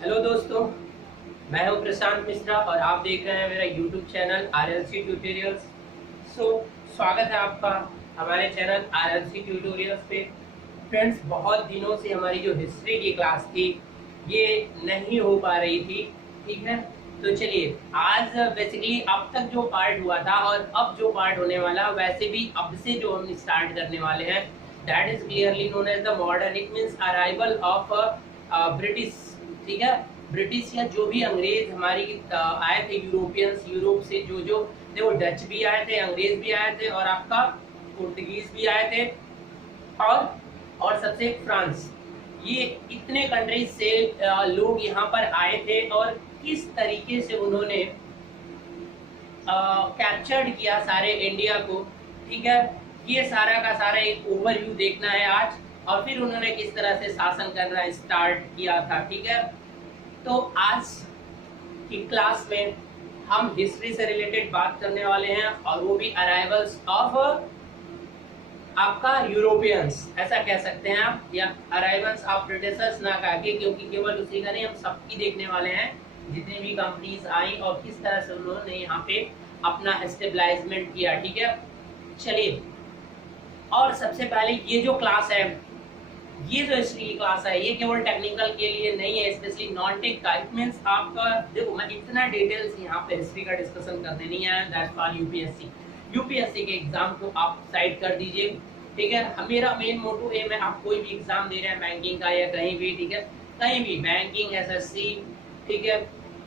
Hello दोस्तों, मैं हूं प्रशांत मिश्रा और आप देख रहे हैं मेरा यूट्यूब चैनल RLC ट्यूटोरियल्स। स्वागत है आपका हमारे चैनल RLC ट्यूटोरियल्स पे। फ्रेंड्स, बहुत दिनों से हमारी जो हिस्ट्री की क्लास थी ये नहीं हो पा रही थी, ठीक है। तो चलिए, आज बेसिकली अब तक जो पार्ट हुआ था और अब जो पार्ट होने वाला, वैसे भी अब से जो हम स्टार्ट करने वाले हैं, that is clearly known as the modern. It means arrival of British, ठीक है। ब्रिटिश या जो भी अंग्रेज हमारी आए थे, यूरोपियंस, यूरोप से जो जो देखो, डच भी आए थे, अंग्रेज भी आए थे और आपका पुर्तगीज भी आए थे और सबसे फ्रांस। ये इतने कंट्रीज से लोग यहाँ पर आए थे और किस तरीके से उन्होंने कैप्चर्ड किया सारे इंडिया को, ठीक है। ये सारा का सारा एक ओवरव्यू देखना है आज, और फिर उन्होंने किस तरह से शासन करना स्टार्ट किया था, ठीक है। तो आज की क्लास में हम हिस्ट्री से रिलेटेड बात करने वाले हैं, और वो भी अराइवल्स ऑफ आपका यूरोपियंस, ऐसा कह सकते हैं आप, या अराइवल्स ऑफ ब्रिटिशर्स ना कह के, क्योंकि केवल उसी का नहीं, हम सबकी देखने वाले हैं जितनी भी कंपनीज आई और किस तरह से उन्होंने यहाँ पे अपना स्टेबलाइजमेंट किया, ठीक है। चलिए, और सबसे पहले ये जो क्लास है, ये जो हिस्ट्री की क्लास है, ये केवल टेक्निकल के लिए नहीं है, स्पेशली नॉन टेक का। इट मींस आपका, देखो मैं इतना डिटेल्स यहाँ पे हिस्ट्री का डिस्कशन करने नहीं आया। दैट्स फॉर यूपीएससी के एग्जाम को आप साइड कर दीजिए, ठीक है। मेरा मेन मोटो एम है, आप कोई भी एग्जाम दे रहे हैं बैंकिंग का या कहीं भी, ठीक है, कहीं भी बैंकिंग, एसएससी, ठीक है,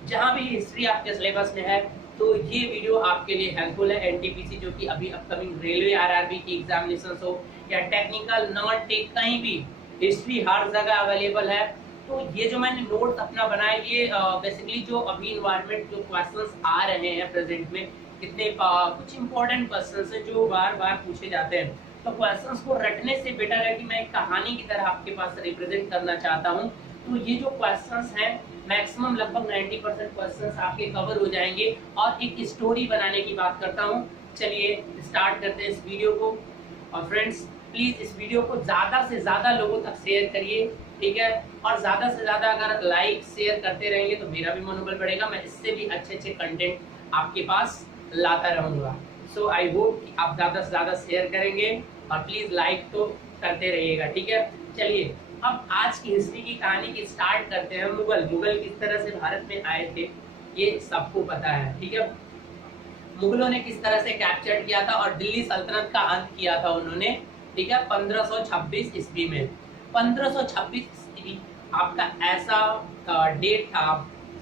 जहाँ भी हिस्ट्री आपके सिलेबस में है, तो ये वीडियो आपके लिए हेल्पफुल है। एनटीपीसी जो कि अभी अपकमिंग रेलवे आरआरबी की एग्जामिनेशन हो, या टेक्निकल नॉन टेक, कहीं भी हिस्ट्री हर जगह अवेलेबल है। तो ये जो मैंने नोट्स अपना बनाया, ये बेसिकली जो अभी इन्वायरमेंट जो क्वेश्चंस आ रहे हैं प्रेजेंट में, कितने कुछ इंपॉर्टेंट क्वेश्चंस हैं जो बार बार पूछे जाते हैं। तो क्वेश्चंस को रटने से बेटर है कि मैं एक कहानी की तरह आपके पास रिप्रेजेंट करना चाहता हूँ। तो ये जो क्वेश्चंस हैं, मैक्सिमम लगभग 90% क्वेश्चंस आपके कवर हो जाएंगे, और एक स्टोरी बनाने की बात करता हूँ। चलिए स्टार्ट करते हैं इस वीडियो को। और फ्रेंड्स, प्लीज इस वीडियो को ज्यादा से ज्यादा लोगों तक शेयर करिए, ठीक है। और ज्यादा से ज्यादा अगर लाइक शेयर करते रहेंगे तो मेरा भी मनोबल बढ़ेगा, मैं इससे भी अच्छे अच्छे कंटेंट आपके पास लाता रहूंगा। सो आई होप कि आप ज्यादा से ज्यादा शेयर करेंगे, और प्लीज लाइक तो करते रहिएगा, ठीक है। चलिए, अब आज की हिस्ट्री की कहानी की स्टार्ट करते हैं। मुगल किस तरह से भारत में आए थे, ये सबको पता है, ठीक है। मुगलों ने किस तरह से कैप्चर किया था और दिल्ली सल्तनत का अंत किया था उन्होंने, ठीक है, 1526 ईस्वी में। 1526 ईस्वी आपका ऐसा डेट था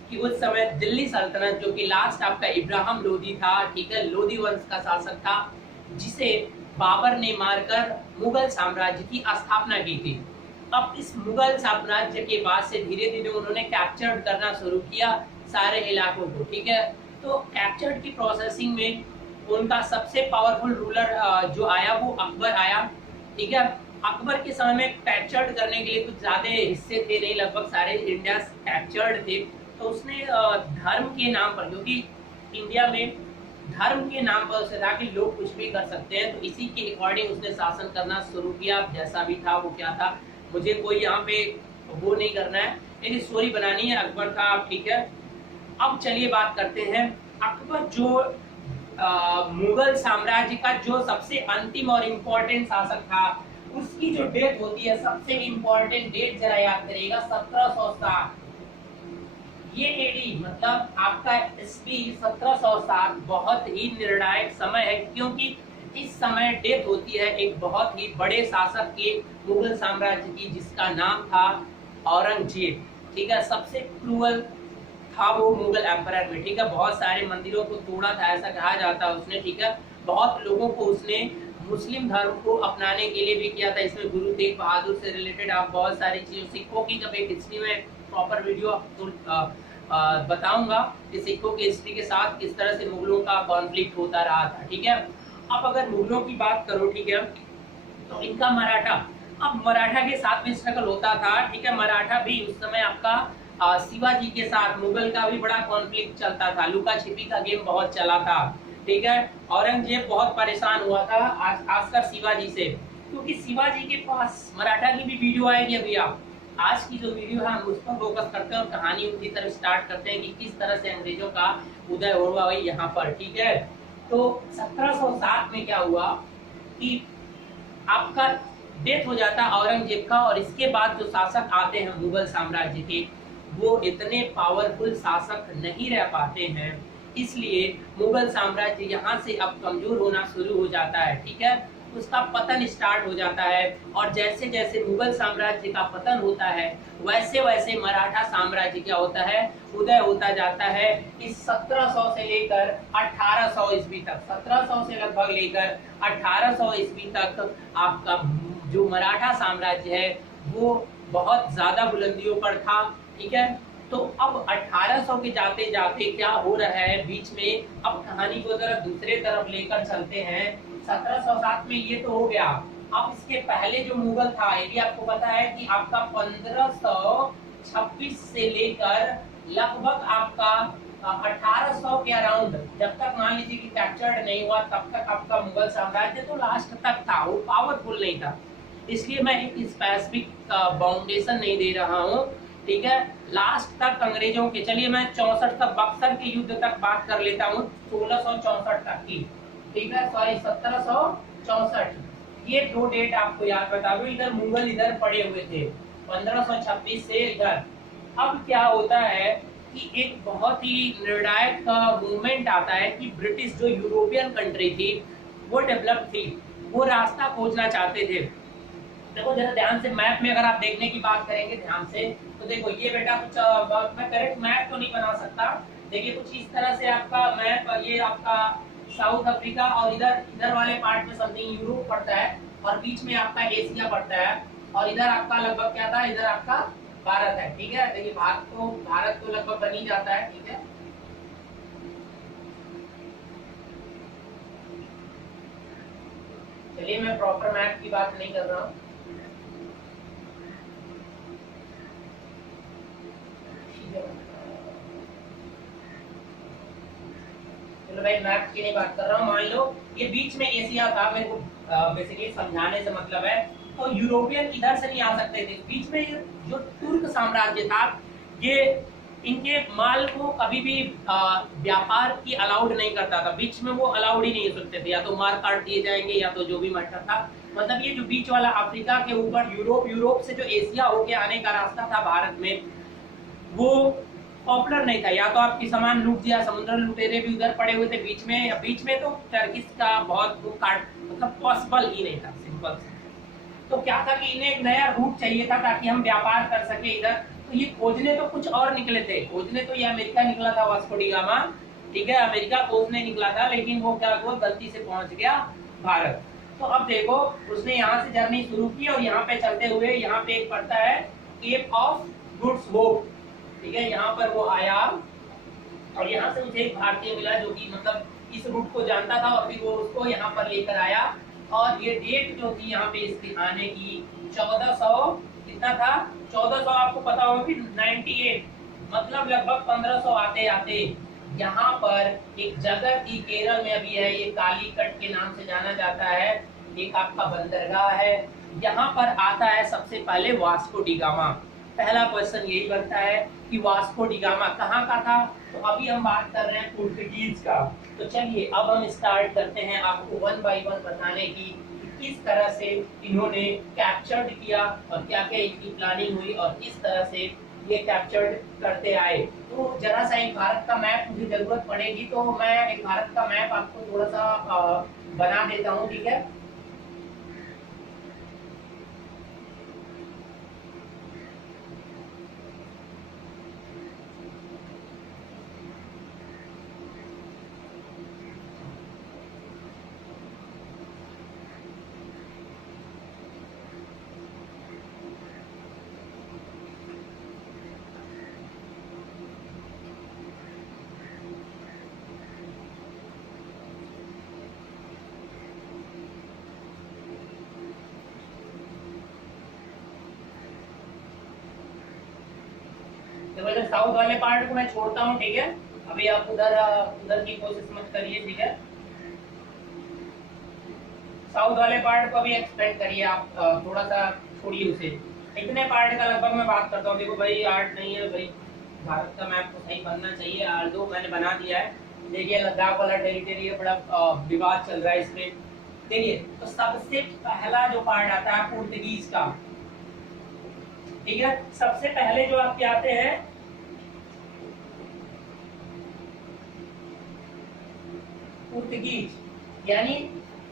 कि उस समय दिल्ली सल्तनत, जो कि लास्ट आपका इब्राहिम लोदी था, ठीक है, लोदी वंश का शासक था, जिसे बाबर ने मारकर मुगल साम्राज्य की स्थापना की थी। अब इस मुगल साम्राज्य के बाद से धीरे धीरे उन्होंने कैप्चर करना शुरू किया सारे इलाकों को, ठीक है। तो कैप्चर की प्रोसेसिंग में उनका सबसे पावरफुल रूलर जो आया वो अकबर आया, ठीक है। अकबर के समय में कैप्चर्ड करने के लिए कुछ ज्यादा हिस्से थे नहीं, लगभग सारे इंडिया कैप्चर्ड थे। तो उसने धर्म के नाम पर, क्योंकि इंडिया में धर्म के नाम पर उसे था कि लोग कुछ भी कर सकते हैं, तो इसी के अकॉर्डिंग उसने शासन करना शुरू किया। जैसा भी था वो क्या था, मुझे कोई यहाँ पे वो नहीं करना है, एक स्टोरी बनानी है अकबर का, ठीक है। अब चलिए बात करते हैं अकबर, जो मुगल साम्राज्य का जो सबसे अंतिम और इम्पोर्टेंट शासक था, उसकी जो डेट होती है, सबसे इम्पोर्टेंट डेट जरा याद करिएगा, 1760। ये एडी मतलब आपका ईस्वी 1760 बहुत ही निर्णायक समय है, क्योंकि इस समय डेथ होती है एक बहुत ही बड़े शासक के मुगल साम्राज्य की, जिसका नाम था औरंगजेब, ठीक है। सबसे क्रूअल था वो मुगल एम्परर में, ठीक है। बहुत सारे मंदिरों को तोड़ा था, ऐसा कहा जाता है उसने, ठीक है। बहुत लोगों को उसने मुस्लिम धर्म को अपनाने के लिए भी किया था। इसमें गुरु तेग बहादुर से रिलेटेड आप बहुत सारी चीजों, सिखों की जब एक हिस्ट्री में प्रॉपर वीडियो आपको बताऊंगा कि सिखों की हिस्ट्री के साथ किस तरह से मुगलों का कॉन्फ्लिक्ट होता रहा था, ठीक है। अब अगर मुगलों की बात करो, ठीक है, तो इनका मराठा, अब मराठा के साथ भी स्ट्रगल होता था, ठीक है। मराठा भी उस समय आपका शिवाजी के साथ मुगल का भी बड़ा कॉन्फ्लिक्ट चलता था, लुका छिपी का गेम बहुत चला था, ठीक है। औरंगजेब बहुत परेशान हुआ था खासकर शिवाजी से, क्योंकि शिवाजी के पास, मराठा की भी वीडियो आएगी अभी, आज की जो वीडियो है हम उस पर फोकस करते हैं और कहानी उनकी तरफ स्टार्ट करते हैं कि किस तरह से अंग्रेजों का उदय हुआ वही यहाँ पर। ठीक है, तो 1707 में क्या हुआ कि आपका डेथ हो जाता है औरंगजेब का, और इसके बाद जो शासक आते हैं मुगल साम्राज्य के, वो इतने पावरफुल शासक नहीं रह पाते हैं, इसलिए मुगल साम्राज्य यहाँ से अब कमजोर होना शुरू हो जाता है। ठीक है, उसका पतन स्टार्ट हो जाता है, और जैसे जैसे मुगल साम्राज्य का पतन होता है वैसे वैसे मराठा साम्राज्य क्या होता है, उदय होता जाता है। इस 1700 से लेकर 1800 ईस्वी तक, 1700 से लगभग लेकर 1800 ईस्वी तक आपका जो मराठा साम्राज्य है वो बहुत ज्यादा बुलंदियों पर था। ठीक है, तो अब 1800 के जाते जाते क्या हो रहा है बीच में, अब कहानी को जरा दूसरे तरफ लेकर चलते हैं। 1707 में ये तो हो गया, अब इसके पहले जो मुगल था, यदि आपको पता है कि आपका 1526 से लेकर लगभग आपका 1800 के अराउंड, जब तक मान लीजिए कि कैप्चर्ड नहीं हुआ तब तक आपका मुगल साम्राज्य तो लास्ट तक था, वो पावरफुल नहीं था, इसलिए मैं एक स्पेसिफिक बाउंडेशन नहीं दे रहा हूँ। ठीक है, लास्ट तक अंग्रेजों के, चलिए मैं 64 तक बक्सर के युद्ध तक बात कर लेता हूँ, 1664 तक की। ठीक है, सॉरी 1764, ये दो डेट आपको याद बता दूं, इधर मुगल इधर पड़े हुए थे 1526 से इधर। अब क्या होता है कि एक बहुत ही निर्णायक मूवमेंट आता है कि ब्रिटिश जो यूरोपियन कंट्री थी वो डेवलप थी, वो रास्ता खोजना चाहते थे। देखो जरा ध्यान से, मैप में अगर आप देखने की बात करेंगे ध्यान से, तो देखो ये बेटा कुछ, मैं करेक्ट मैप तो नहीं बना सकता, देखिए कुछ इस तरह से आपका मैप, ये आपका साउथ अफ्रीका, और इधर वाले पार्ट में समथिंग यूरोप पड़ता है, और बीच में आपका एशिया पड़ता है, और इधर आपका लगभग क्या था, इधर आपका भारत है। ठीक है, देखिए भारत तो लगभग बन ही जाता है। ठीक है, चलिए मैं प्रॉपर मैप की बात नहीं कर रहा हूँ। चलो भाई मैप की नहीं बात कर रहा हूँ, मान लो ये बीच में एशिया था, मेरे को बेसिकली समझाने से मतलब है, तो यूरोपियन इधर से नहीं आ सकते थे, बीच में जो तुर्क साम्राज्य था, ये इनके माल को कभी भी व्यापार की अलाउड नहीं करता था, बीच में वो अलाउड ही नहीं हो सकते थे, या तो मार काट दिए जाएंगे या तो जो भी मैटर था, मतलब ये जो बीच वाला अफ्रीका के ऊपर यूरोप से जो एशिया होके आने का रास्ता था भारत में, वो पॉपुलर नहीं था, या तो आपकी सामान लूट दिया, समुद्र लुटेरे भी उधर पड़े हुए थे बीच में, या बीच में तो टर्किश का बहुत मतलब पॉसिबल ही नहीं था, सिंपल से। तो क्या था कि इन्हें एक नया रूट चाहिए था ताकि हम व्यापार कर सके इधर, तो ये खोजने तो कुछ और निकले थे, खोजने तो ये अमेरिका निकला था, वास्को डी गामा। ठीक है, अमेरिका खोजने निकला था, लेकिन वो क्या हुआ, गलती से पहुंच गया भारत। तो अब देखो उसने यहाँ से जर्नी शुरू की, और यहाँ पे चलते हुए यहाँ पे एक पड़ता है केप ऑफ गुड्स होप। ठीक है, यहाँ पर वो आया, और यहाँ से मुझे एक भारतीय मिला जो कि मतलब इस रूट को जानता था, और फिर वो उसको यहाँ पर लेकर आया, और ये डेट जो थी यहाँ पे इसके आने की 1400 कितना था, 1400 आपको पता होगा कि 98, मतलब लगभग 1500 आते आते यहाँ पर एक जगह थी केरल में अभी है, ये कालीकट के नाम से जाना जाता है, एक आपका बंदरगाह है, यहाँ पर आता है सबसे पहले वास्को डी गामा। पहला क्वेश्चन यही बनता है कि वास्को डी गामा कहाँ का था, तो अभी हम बात कर रहे हैं पुर्तगीज का। तो चलिए अब हम स्टार्ट करते हैं आपको 1 बाय 1 बताने की किस तरह से इन्होंने कैप्चर्ड किया और क्या क्या इनकी प्लानिंग हुई और किस तरह से ये कैप्चर्ड करते आए। तो जरा सा एक भारत का मैप मुझे जरूरत पड़ेगी, तो मैं एक भारत का मैप आपको थोड़ा सा बना देता हूँ। ठीक है, तो साउथ वाले पार्ट को मैं छोड़ता हूँ। ठीक है, अभी आप उधर की कोशिश मत करिए। ठीक है, साउथ वाले पार्ट को भी एक्सपेक्ट करिए आप, थोड़ा सा छोड़िए उसे। इतने पार्ट का लगभग मैं बात करता हूँ। देखो भाई आर्ट नहीं है भाई, भारत का मैप तो सही बनना चाहिए, आल्दो मैंने बना दिया है। देखिए लद्दाख वाला टेरिटरी है, बड़ा विवाद चल रहा है इसमें। देखिए तो सबसे पहला जो पार्ट आता है पुर्तगीज का, ठीक है। सबसे पहले जो आपके आते हैं पुर्तगीज, यानी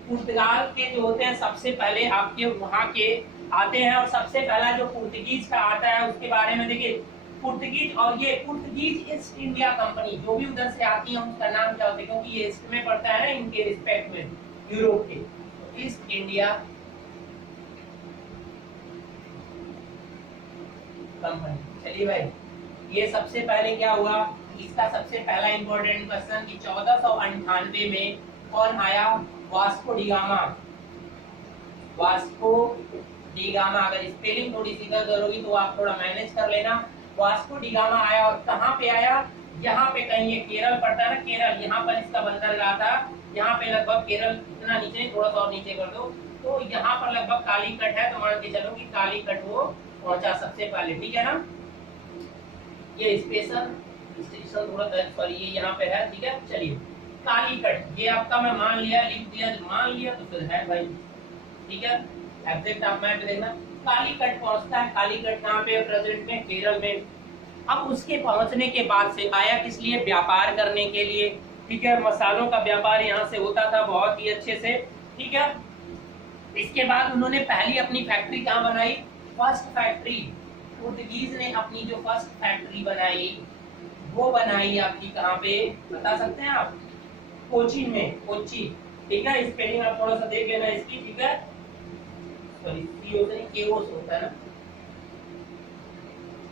पुर्तगाल के जो होते हैं सबसे पहले आपके वहां के आते हैं। और सबसे पहला जो पुर्तगीज का आता है उसके बारे में देखिए, पुर्तगीज और ये पुर्तगीज ईस्ट इंडिया कंपनी जो भी उधर से आती है उसका नाम क्या होता है, क्योंकि ये ईस्ट में पड़ता है ना इनके रिस्पेक्ट में यूरोप के, तो ईस्ट इंडिया कंपनी। चलिए भाई, ये सबसे पहले क्या हुआ, इसका सबसे पहला इंपॉर्टेंट क्वेश्चन कि 1498 में कौन आया, Vasco D gamma. Vasco D gamma, अगर स्पेलिंग थोड़ी सी गड़बड़ होगी तो आप थोड़ा मैनेज कर लेना। वास्को डी गामा आया और कहाँ पे आया, यहाँ पे कहीं ये केरल पड़ता है ना, केरल, यहाँ पर इसका बंदरगाह था। यहाँ पे लगभग केरल इतना नीचे, थोड़ा सा और नीचे कर दो तो यहाँ पर लगभग कालीकट है, तो मान के चलो कि कालीकट वो पहुंचा सबसे पहले, ठीक है ना। ये स्पेशल स्टेशन थोड़ा सॉरी ये यहाँ पे है, ठीक है। चलिए कालीकट, ये आपका मैं मान लिया, लिख दिया, मान लिया तो फिर है भाई, ठीक है। एग्जैक्ट आप मैप देखना, कालीकट पहुंचता है। कालीकट कहाँ पे, प्रेजेंट में केरल में। अब उसके पहुंचने के बाद से आया किस लिए, व्यापार करने के लिए, ठीक है। मसालों का व्यापार यहाँ से होता था बहुत ही अच्छे से, ठीक है। इसके बाद उन्होंने पहली अपनी फैक्ट्री कहाँ बनाई, फर्स्ट फैक्ट्री, पुर्तगीज ने अपनी जो फर्स्ट फैक्ट्री बनाई वो बनाई आपकी कहाँ पे, बता सकते हैं आप, कोचीन में, कोची, ठीक है। स्पेलिंग आप थोड़ा सा देख लेना इसकी, ठीक है। सॉरी सीओ से नहीं, केओस होता है ना,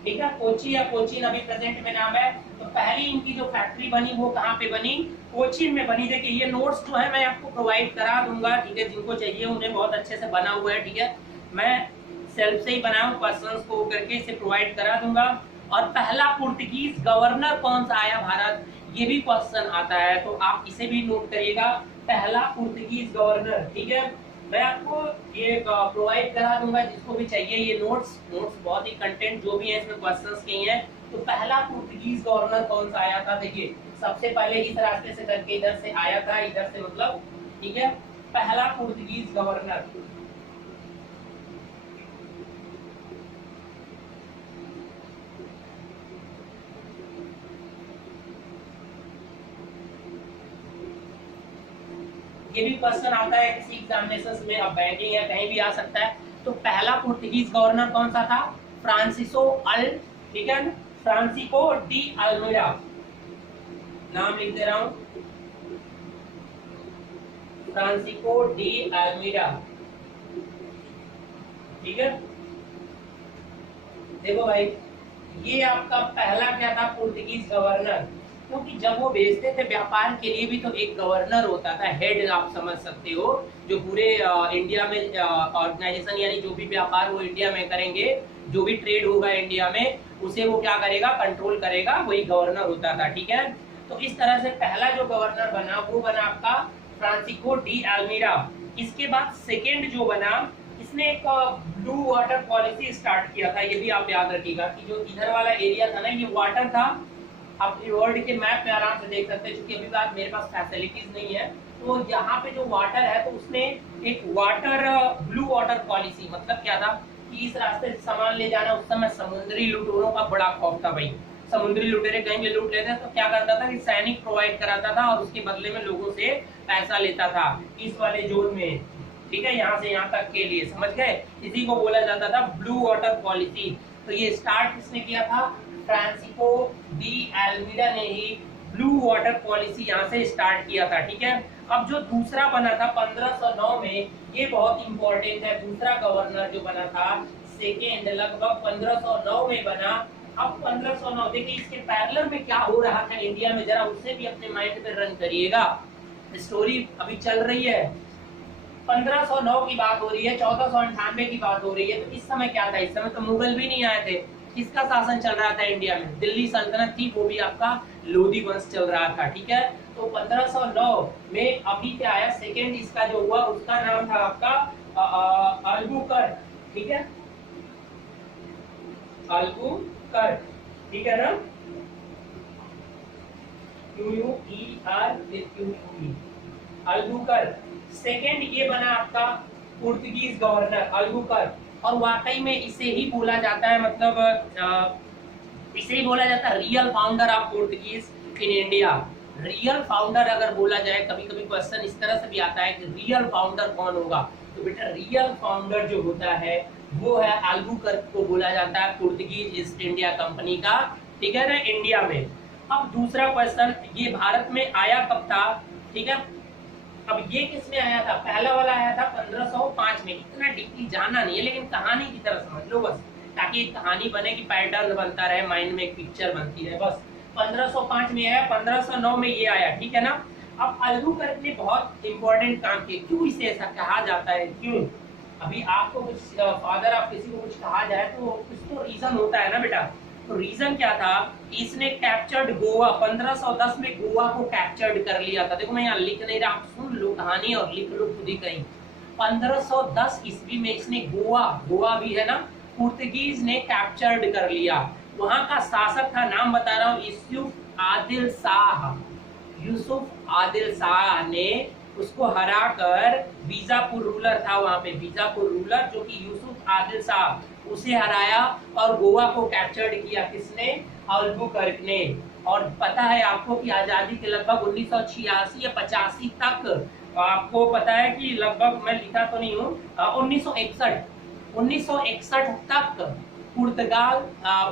ठीक है। कोची या कोचीन अभी प्रेजेंट में नाम है। तो पहली इनकी जो फैक्ट्री बनी वो कहाँ पे बनी, कोचीन में बनी। देखिए ये नोट्स जो है मैं आपको प्रोवाइड करा दूंगा, ठीक है। जिनको चाहिए उन्हें बहुत अच्छे से बना हुआ है, ठीक है। मैं सेल्फ से ही बनाया हूँ, क्वेश्चंस को करके इसे प्रोवाइड करा दूंगा। और पहला पुर्तगीज गवर्नर कौन सा आया भारत, ये भी क्वेश्चन आता है, तो आप इसे भी नोट करिएगा, पहला पुर्तगीज गवर्नर, ठीक है। मैं आपको ये प्रोवाइड करा दूंगा जिसको भी चाहिए, ये नोट्स बहुत ही कंटेंट जो भी है इसमें क्वेश्चंस के हैं। तो पहला पुर्तगीज गवर्नर कौन सा आया था, देखिए सबसे पहले इस रास्ते से करके इधर से आया था, इधर से मतलब, ठीक है। पहला पुर्तगीज गवर्नर, ये भी क्वेश्चन आता है किसी एग्जामिनेशंस में, अब बैंकिंग या कहीं भी आ सकता है। तो पहला पुर्तगीज गवर्नर कौन सा था, फ्रांसिसो अल, ठीक है, फ्रांसिस्को डी अल्मीडा, नाम लिख दे रहा हूं, फ्रांसिस्को डी अल्मीडा, ठीक है। देखो भाई ये आपका पहला क्या था, पुर्तगीज गवर्नर, क्योंकि जब वो भेजते थे व्यापार के लिए भी तो एक गवर्नर होता था, हेड आप समझ सकते हो, जो पूरे इंडिया में ऑर्गेनाइजेशन यानी जो भी व्यापार वो इंडिया में करेंगे, जो भी ट्रेड होगा इंडिया में उसे वो क्या करेगा, कंट्रोल करेगा, वही गवर्नर होता था, ठीक है। तो इस तरह से पहला जो गवर्नर बना वो बना आपका फ्रांसिस्को डी अल्मीडा। इसके बाद सेकेंड जो बना, इसने एक ब्लू वाटर पॉलिसी स्टार्ट किया था। ये भी आप याद रखिएगा कि जो इधर वाला एरिया था ना ये वाटर था, आप वर्ल्ड के मैप में आराम से देख सकते हैं, क्योंकि अभी बात मेरे पास फैसिलिटीज नहीं है। तो यहाँ पे जो वाटर है तो उसने एक वाटर ब्लू वाटर पॉलिसी, मतलब क्या था कि इस रास्ते से सामान ले जाना, उस समय समुद्री लुटेरों का बड़ा खौफ था भाई, समुद्री लुटेरे कहीं भी लूट लेते तो क्या करता था कि सैनिक प्रोवाइड कराता था और उसके बदले में लोगों से पैसा लेता था इस वाले जोन में, ठीक है, यहाँ से यहाँ तक के लिए, समझ गए। इसी को बोला जाता था ब्लू वाटर पॉलिसी। तो ये स्टार्ट किसने किया था, फ्रांसिस्को डी अल्मीडा ने ही ब्लू वाटर पॉलिसी यहाँ से स्टार्ट किया था, ठीक है। अब जो दूसरा बना था 1509 में, ये बहुत इंपॉर्टेंट है, दूसरा गवर्नर जो बना था सेकेंड लगभग 1509 में बना। अब 1509 देखिए इसके पैरेलल में क्या हो रहा था इंडिया में, जरा उससे भी अपने माइंड पे रन करिएगा, स्टोरी अभी चल रही है। 1509 की बात हो रही है, 1498 की बात हो रही है, तो इस समय क्या था, इस समय तो मुगल भी नहीं आए थे, किसका शासन चल रहा था इंडिया में, दिल्ली सल्तनत थी, वो भी आपका लोधी वंश चल रहा था, ठीक है। तो 1509 में अभी क्या आया, सेकेंड इसका जो हुआ उसका नाम था आपका अल्बुकर्क, ठीक है, अल्बुकर्क, ठीक है ना, QUER, अल्बुकर्क। सेकेंड ये बना आपका पुर्तगीज गवर्नर अल्बुकर्क, और वाकई में इसे ही बोला जाता है, मतलब इसे ही बोला जाता है real founder of Portuguese in India. Real founder अगर बोला जाए, कभी कभी क्वेश्चन इस तरह से भी आता है कि रियल फाउंडर कौन होगा, तो बेटा रियल फाउंडर जो होता है वो है अल्बुकर्क को बोला जाता है, पुर्तगीज ईस्ट इंडिया कंपनी का, ठीक है ना, इंडिया में। अब दूसरा क्वेश्चन, ये भारत में आया कब था, ठीक है। अब ये किसमें आया था, पहला वाला आया था 1505 में। इतना डीपली जानना नहीं है, लेकिन कहानी की तरह समझ लो बस, ताकि एक कहानी बने कि पैटर्न बनता रहे, माइंड में एक पिक्चर बनती रहे, बस। 1505 में आया, 1509 में ये आया, ठीक है ना। अब अल्बुकर्क ने बहुत इंपॉर्टेंट काम किए। क्यों इसे ऐसा कहा जाता है, क्यों? अभी आपको कुछ फादर ऑफ किसी को कुछ कहा जाए तो कुछ तो रीजन होता है ना बेटा। तो रीजन क्या था, इसने कैप्चर्ड गोवा, 1510 में गोवा को कैप्चर्ड कर लिया था। देखो मैं यहाँ लिख नहीं रहा, आप सुन लो कहानी और लिख लो खुद ही कहीं। 1510 ईस्वी में इसने गोवा भी है ना, पुर्तगीज ने कैप्चर्ड कर लिया। वहां का शासक था, नाम बता रहा हूँ, यूसुफ आदिल शाह ने उसको हराकर, बीजापुर रूलर था वहां पे, बीजापुर रूलर जो कि यूसुफ आदिल शाह, उसे हराया और गोवा को कैप्चर्ड किया। किसने? अल्बुकर्क ने। और पता है आपको कि आजादी के लगभग 1986 या 85 तक, आपको पता है कि लगभग, मैं लिखा तो नहीं हूँ, 1961 तक पुर्तगाल,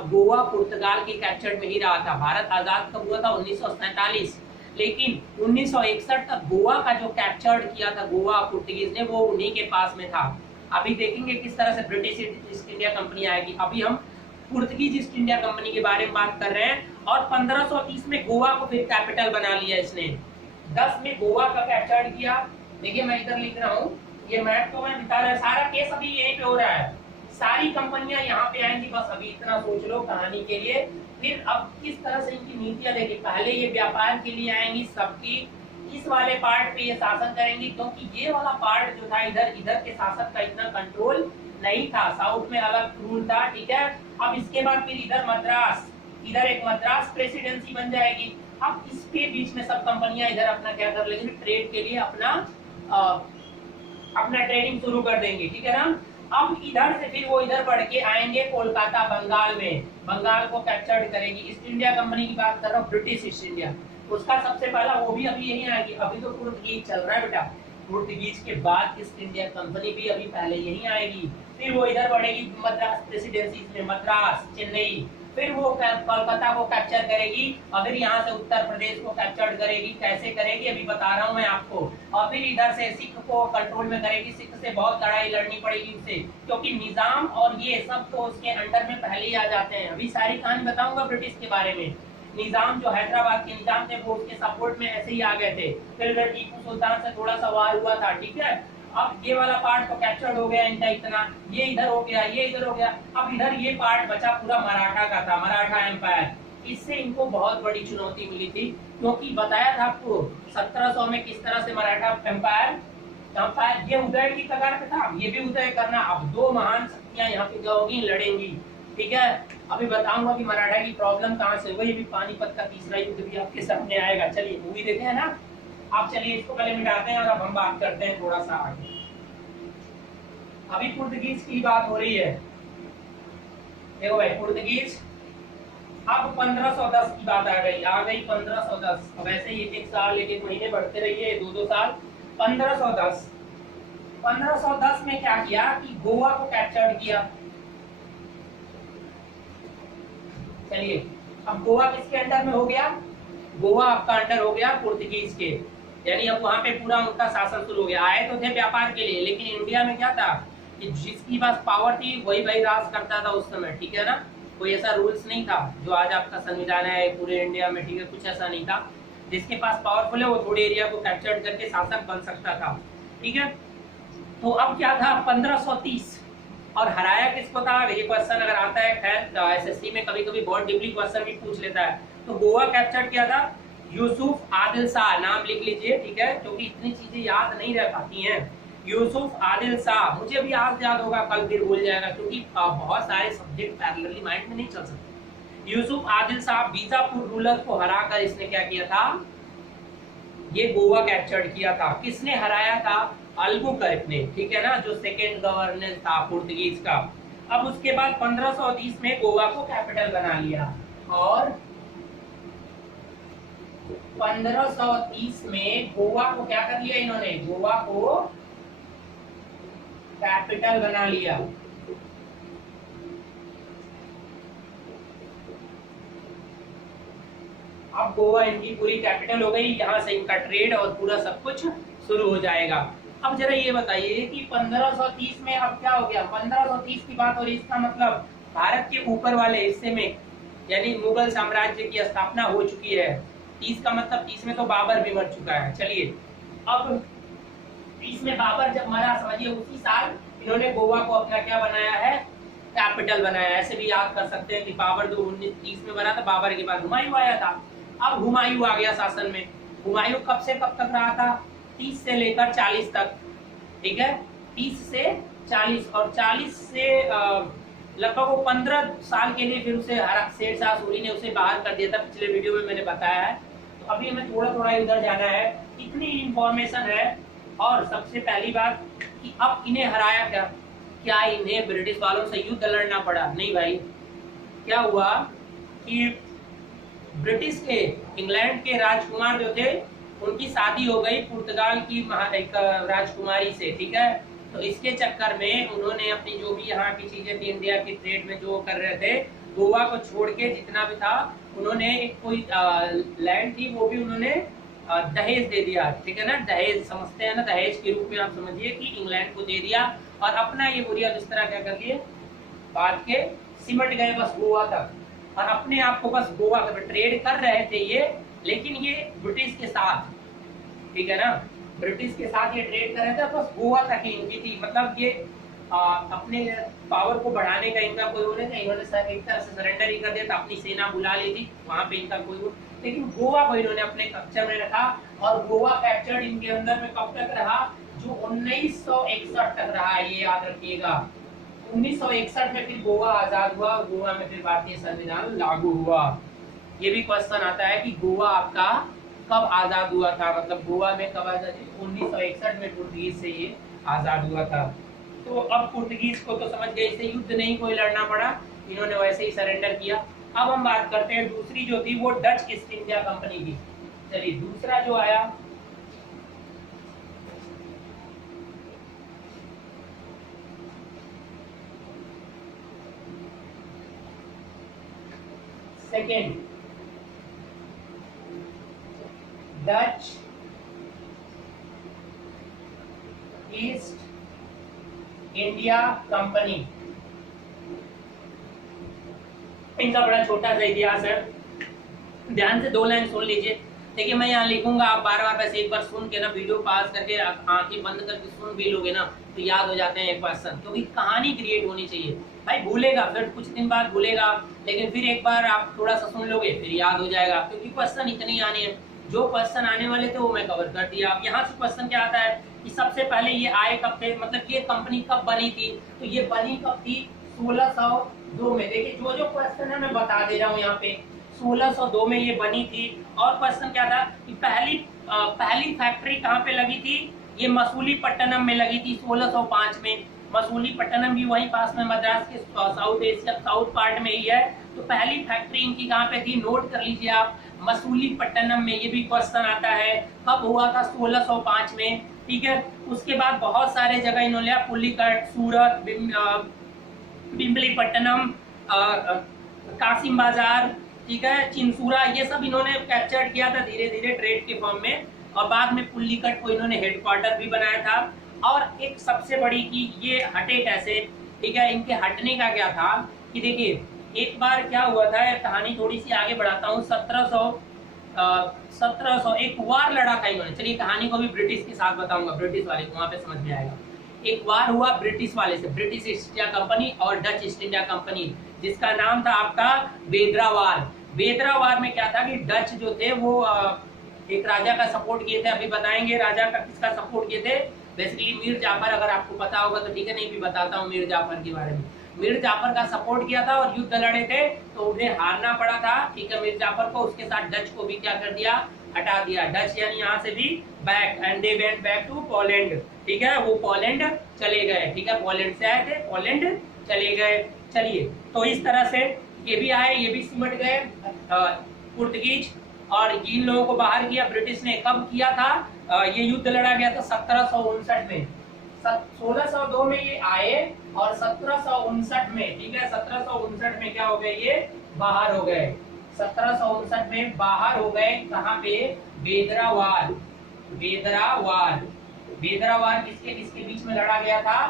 गोवा पुर्तगाल के कैप्चर्ड में ही रहा था। भारत आजाद कब हुआ था? 1947, लेकिन 1961 तक गोवा का जो कैप्चर्ड किया था गोवा पुर्तगीज ने, वो उन्हीं के पास में था। अभी देखेंगे किस तरह से ब्रिटिश ईस्ट इंडिया कंपनी आएगी। अभी हम पुर्तगीज ईस्ट इंडिया कंपनी के बारे में बात कर रहे हैं। और 1530 में गोवा को फिर कैपिटल बना लिया इसने। 10 में गोवा का कैप्चर्ड किया। देखिए मैं इधर लिख रहा हूँ, ये मैप तो मैं बता रहा है, सारा केस अभी यहीं पे हो रहा है, सारी कंपनियां यहाँ पे आएंगी, बस अभी इतना सोच लो कहानी के लिए। फिर अब किस तरह से इनकी नीतियां देखिए, पहले ये व्यापार के लिए आएंगी सबकी, इस वाले पार्ट पे ये शासन करेंगी, क्योंकि ये वाला पार्ट जो था इधर के शासक का इतना कंट्रोल नहीं था, साउथ में अलग रूल था, ठीक है। अब इसके बाद फिर इधर मद्रास, इधर एक मद्रास प्रेसिडेंसी बन जाएगी। अब इसके बीच में सब कंपनियां इधर अपना क्या कर लेंगी, ट्रेड के लिए अपना ट्रेडिंग शुरू कर देंगे, ठीक है ना। अब इधर से फिर वो इधर बढ़ के आएंगे कोलकाता, बंगाल में, बंगाल को कैप्चर्ड करेगी। ईस्ट इंडिया कंपनी की बात कर रहा हूँ, ब्रिटिश ईस्ट इंडिया, उसका सबसे पहला वो भी अभी यही आएगी। अभी तो पुर्तगीज चल रहा है बेटा, पुर्तगीज के बाद ईस्ट इंडिया कंपनी भी अभी पहले यही आएगी। फिर वो इधर बढ़ेगी मद्रास प्रेसिडेंसी में, मद्रास, चेन्नई, फिर वो कोलकाता को कैप्चर करेगी, और फिर यहाँ से उत्तर प्रदेश को कैप्चर करेगी। कैसे करेगी अभी बता रहा हूँ मैं आपको। और फिर इधर से सिख को कंट्रोल में करेगी, सिख से बहुत लड़ाई लड़नी पड़ेगी उसे, क्योंकि निजाम और ये सब तो उसके अंडर में पहले ही आ जाते हैं। अभी सारी कहानी बताऊंगा ब्रिटिश के बारे में। निजाम जो हैदराबाद के निजाम थे वो उसके सपोर्ट में ऐसे ही आ गए थे। फिर टीपू सुल्तान से थोड़ा सा वार हुआ था, ठीक है। अब ये वाला पार्ट तो कैप्चर्ड हो गया इनका, इतना ये इधर हो गया, ये इधर हो गया। अब इधर ये पार्ट बचा पूरा मराठा का था, मराठा एम्पायर। इससे इनको बहुत बड़ी चुनौती मिली थी, क्योंकि बताया था आपको 1700 में किस तरह से मराठा एम्पायर ये उदय की कगार पे था, ये भी उदय करना। अब दो महान शक्तियां यहाँ पे जाओगी, लड़ेंगी, ठीक है। अभी बताऊंगा कि मराठा की प्रॉब्लम कहाँ से हुई। भी पानीपत का तीसरा युद्ध भी आपके सामने आएगा। चलिए मूवी देते हैं ना, आप चलिए इसको पहले मिटाते हैं और अब हम बात करते हैं थोड़ा सा आगे। अभी पुर्तगीज की बात हो रही है, देखो भाई पुर्तगीज। अब 1510 की बात आ गई 1510। अब ऐसे ही एक साल एक महीने बढ़ते रहिए, 2-2 साल। 1510 में क्या किया कि गोवा को कैप्चर्ड किया। चलिए अब गोवा किसके अंडर में हो गया? गोवा आपका अंडर हो गया पुर्तगीज के, यानी अब वहां पे पूरा उनका शासन शुरू हो गया। आए तो थे व्यापार के लिए, लेकिन इंडिया में क्या था कि जिसकी पास पावर थी वही राज करता था उस समय, ठीक है ना। कोई ऐसा रूल्स नहीं था जो आज आपका संविधान है पूरे इंडिया में, ठीक है, कुछ ऐसा नहीं था। जिसके पास पावरफुल है वो थोड़े एरिया को कैप्चर करके शासक बन सकता था, ठीक है। तो अब क्या था 1530, और हराया किसको था? ये क्वेश्चन अगर आता है, खैर एसएससी में कभी कभी बहुत डीपली क्वेश्चन भी पूछ लेता है। तो गोवा कैप्चर किया था यूसुफ आदिल शाह, नाम लिख लीजिए, ठीक है, क्योंकि इतनी चीजें याद नहीं रह पाती हैं। यूसुफ आदिल शाह, मुझे भी आज याद होगा कल फिर भूल जाएगा, क्योंकि बहुत सारे सब्जेक्ट पैरेलली माइंड में नहीं चल सकते। यूसुफ आदिल शाह बीजापुर रूलर को हराकर इसने क्या किया था, ये गोवा कैप्चर किया था। किसने हराया था, अल्बुकर्क ने, ठीक है ना, जो सेकेंड गवर्नर था पुर्तगीज का। अब उसके बाद 1530 में गोवा को कैपिटल बना लिया, और 1530 में गोवा को क्या कर लिया इन्होंने, गोवा को कैपिटल बना लिया। अब गोवा इनकी पूरी कैपिटल हो गई, यहाँ से इनका ट्रेड और पूरा सब कुछ शुरू हो जाएगा। अब जरा ये बताइए कि 1530 में अब क्या हो गया, 1530 की बात हो रही, इसका मतलब भारत के ऊपर वाले हिस्से में यानी मुगल साम्राज्य की स्थापना हो चुकी है। 30 का मतलब 30 में तो बाबर भी मर चुका है। चलिए, अब 30 में बाबर जब मरा, समझिए उसी साल इन्होंने गोवा को अपना क्या बनाया है, कैपिटल बनाया। ऐसे भी याद कर सकते हैं कि बाबर जो 1930 में बना था, बाबर के बाद हुमायूं आया था। अब हुमायूं आ गया शासन में। हुमायूं कब से कब तक रहा था, 30 से लेकर 40 तक, ठीक है, 30 से 40, और 40 से लगभग वो 15 साल के लिए फिर उसे शेर शाह सूरी ने उसे बाहर कर दिया था। पिछले वीडियो में मैंने बताया है, तो अभी हमें थोड़ा थोड़ा इधर जाना है, इतनी इंफॉर्मेशन है। और सबसे पहली बात कि अब इन्हें हराया क्या इन्हें ब्रिटिश वालों से युद्ध लड़ना पड़ा? नहीं भाई, क्या हुआ कि ब्रिटिश के, इंग्लैंड के राजकुमार जो थे, उनकी शादी हो गई पुर्तगाल की एक राजकुमारी से, ठीक है। तो इसके चक्कर में उन्होंने अपनी जो भी यहाँ की चीजें थी इंडिया की ट्रेड में जो कर रहे थे, गोवा को छोड़ के जितना भी था, उन्होंने एक कोई लैंड थी वो भी उन्होंने दहेज दे दिया, ठीक है ना। दहेज समझते हैं ना, दहेज के रूप में आप समझिए कि इंग्लैंड को दे दिया, और अपना ये बुरिया बिस्तरा क्या कर लिए, बांध के सिमट गए बस गोवा तक, और अपने आप को बस गोवा तक ट्रेड कर रहे थे ये, लेकिन ये ब्रिटिश के साथ, ठीक है ना, ब्रिटिश के साथ ये ट्रेड कर रहे थे, बस गोवा तक ही इनकी थी। मतलब ये अपने पावर को बढ़ाने का इनका कोई वो नहीं था, इन्होंने एक तरह से सरेंडर ही कर दिया था, अपनी सेना बुला ली थी, वहां पे इनका कोई वो, लेकिन गोवा को इन्होंने अपने कब्जे में रखा। और गोवा कैप्चर इनके अंदर में कब तक रहा, जो 1961 तक रहा, ये याद रखिएगा। 1961 में फिर गोवा आजाद हुआ, और गोवा में फिर भारतीय संविधान लागू हुआ। ये भी क्वेश्चन आता है कि गोवा आपका कब आजाद हुआ था, मतलब गोवा में कब आजाद, 1961 में पुर्तगीज से ये आजाद हुआ था। तो अब पुर्तगीज को तो समझ गए, इससे युद्ध नहीं कोई लड़ना पड़ा, इन्होंने वैसे ही सरेंडर किया। अब हम बात करते हैं दूसरी जो थी, वो डच ईस्ट इंडिया कंपनी की। चलिए, दूसरा जो आया, second Dutch east India company. इनका बड़ा छोटा सा इतिहास है, ध्यान से 2 लाइन सुन लीजिए। देखिए, मैं यहाँ लिखूंगा, आप बार बार वैसे एक बार सुन के ना, वीडियो पास करके आंखें बंद करके सुन भी लोगे ना, तो याद हो जाते हैं एक क्वेश्चन, क्योंकि कहानी क्रिएट होनी चाहिए। भाई भूलेगा, फिर कुछ दिन बाद भूलेगा, लेकिन फिर एक बार आप थोड़ा सा सुन लोगे फिर याद हो जाएगा, क्योंकि क्वेश्चन इतने ही आने हैं। जो क्वेश्चन आने वाले थे वो मैं कवर कर दिया। अब यहाँ से क्वेश्चन क्या आता है कि सबसे पहले ये आए कब थे, मतलब ये कंपनी कब बनी थी, तो ये बनी कब थी, 1602 में। देखिए, जो जो क्वेश्चन है मैं बता दे रहा हूँ यहाँ पे, 1602 में ये बनी थी। और क्वेश्चन क्या था कि पहली फैक्ट्री कहाँ पे लगी थी, ये मसूलीपट्टनम में लगी थी 1605 में। मसूलीपट्टनम भी वहीं पास में मद्रास के साउथ एशिया साउथ पार्ट में ही है। तो पहली फैक्ट्री इनकी कहाँ पे थी, नोट कर लीजिए आप, मसूलीपट्टनम में। ये भी क्वेश्चन आता है, कब हुआ था, 1605 में, ठीक है। उसके बाद बहुत सारे जगह इन्होंने लिया, पुलिकट, सूरत, बिम्बलीपट्टनम, कासिम बाजार, ठीक है, चिंसूरा, ये सब इन्होंने कैप्चर किया था धीरे धीरे ट्रेड के फॉर्म में। और बाद में पुलिकट को इन्होंने हेडक्वार्टर भी बनाया था। और एक सबसे बड़ी की ये हटे कैसे, ठीक है, इनके हटने का क्या था कि देखिए, एक बार क्या हुआ था, कहानी थोड़ी सी आगे बढ़ाता हूँ। 1700 एक वार लड़ा था इन्होंने। चलिए, कहानी को भी ब्रिटिश के साथ बताऊंगा, ब्रिटिश वाले को वहां पे समझ में आएगा। एक वार हुआ ब्रिटिश वाले से, ब्रिटिश ईस्ट इंडिया कंपनी और डच ईस्ट इंडिया कंपनी, जिसका नाम था आपका बेदरा वार। बेदरा वार में क्या था कि डच जो थे वो एक राजा का सपोर्ट किए थे, अभी बताएंगे राजा का किसका सपोर्ट किए थे, बेसिकली मीर जाफर, अगर आपको पता होगा तो ठीक है, नहीं भी बताता हूँ मीर जाफर के बारे में। मीर जाफर का सपोर्ट किया था और युद्ध लड़े थे तो उन्हें हारना पड़ा था, ठीक है, मीर जाफर को। उसके साथ डच को भी क्या कर दिया, हटा दिया। डच यानी यहाँ से भी back, and they went back to Poland, ठीक है, वो पोलैंड चले गए, ठीक है, पोलैंड से आए थे, पोलैंड चले गए। चलिए, तो इस तरह से ये भी आए, ये भी सिमट गए पुर्तगीज, और इन लोगों को बाहर किया ब्रिटिश ने। कब किया था ये युद्ध लड़ा गया था? 1759 में। 1602 में ये आए और 1759 में, ठीक है, 1759 में क्या हो गए, ये बाहर हो गए। 1759 में बाहर हो गए। कहाँ पे? बेदरावार। बेदरावार, बेदरावार किसके किसके बीच में लड़ा गया था?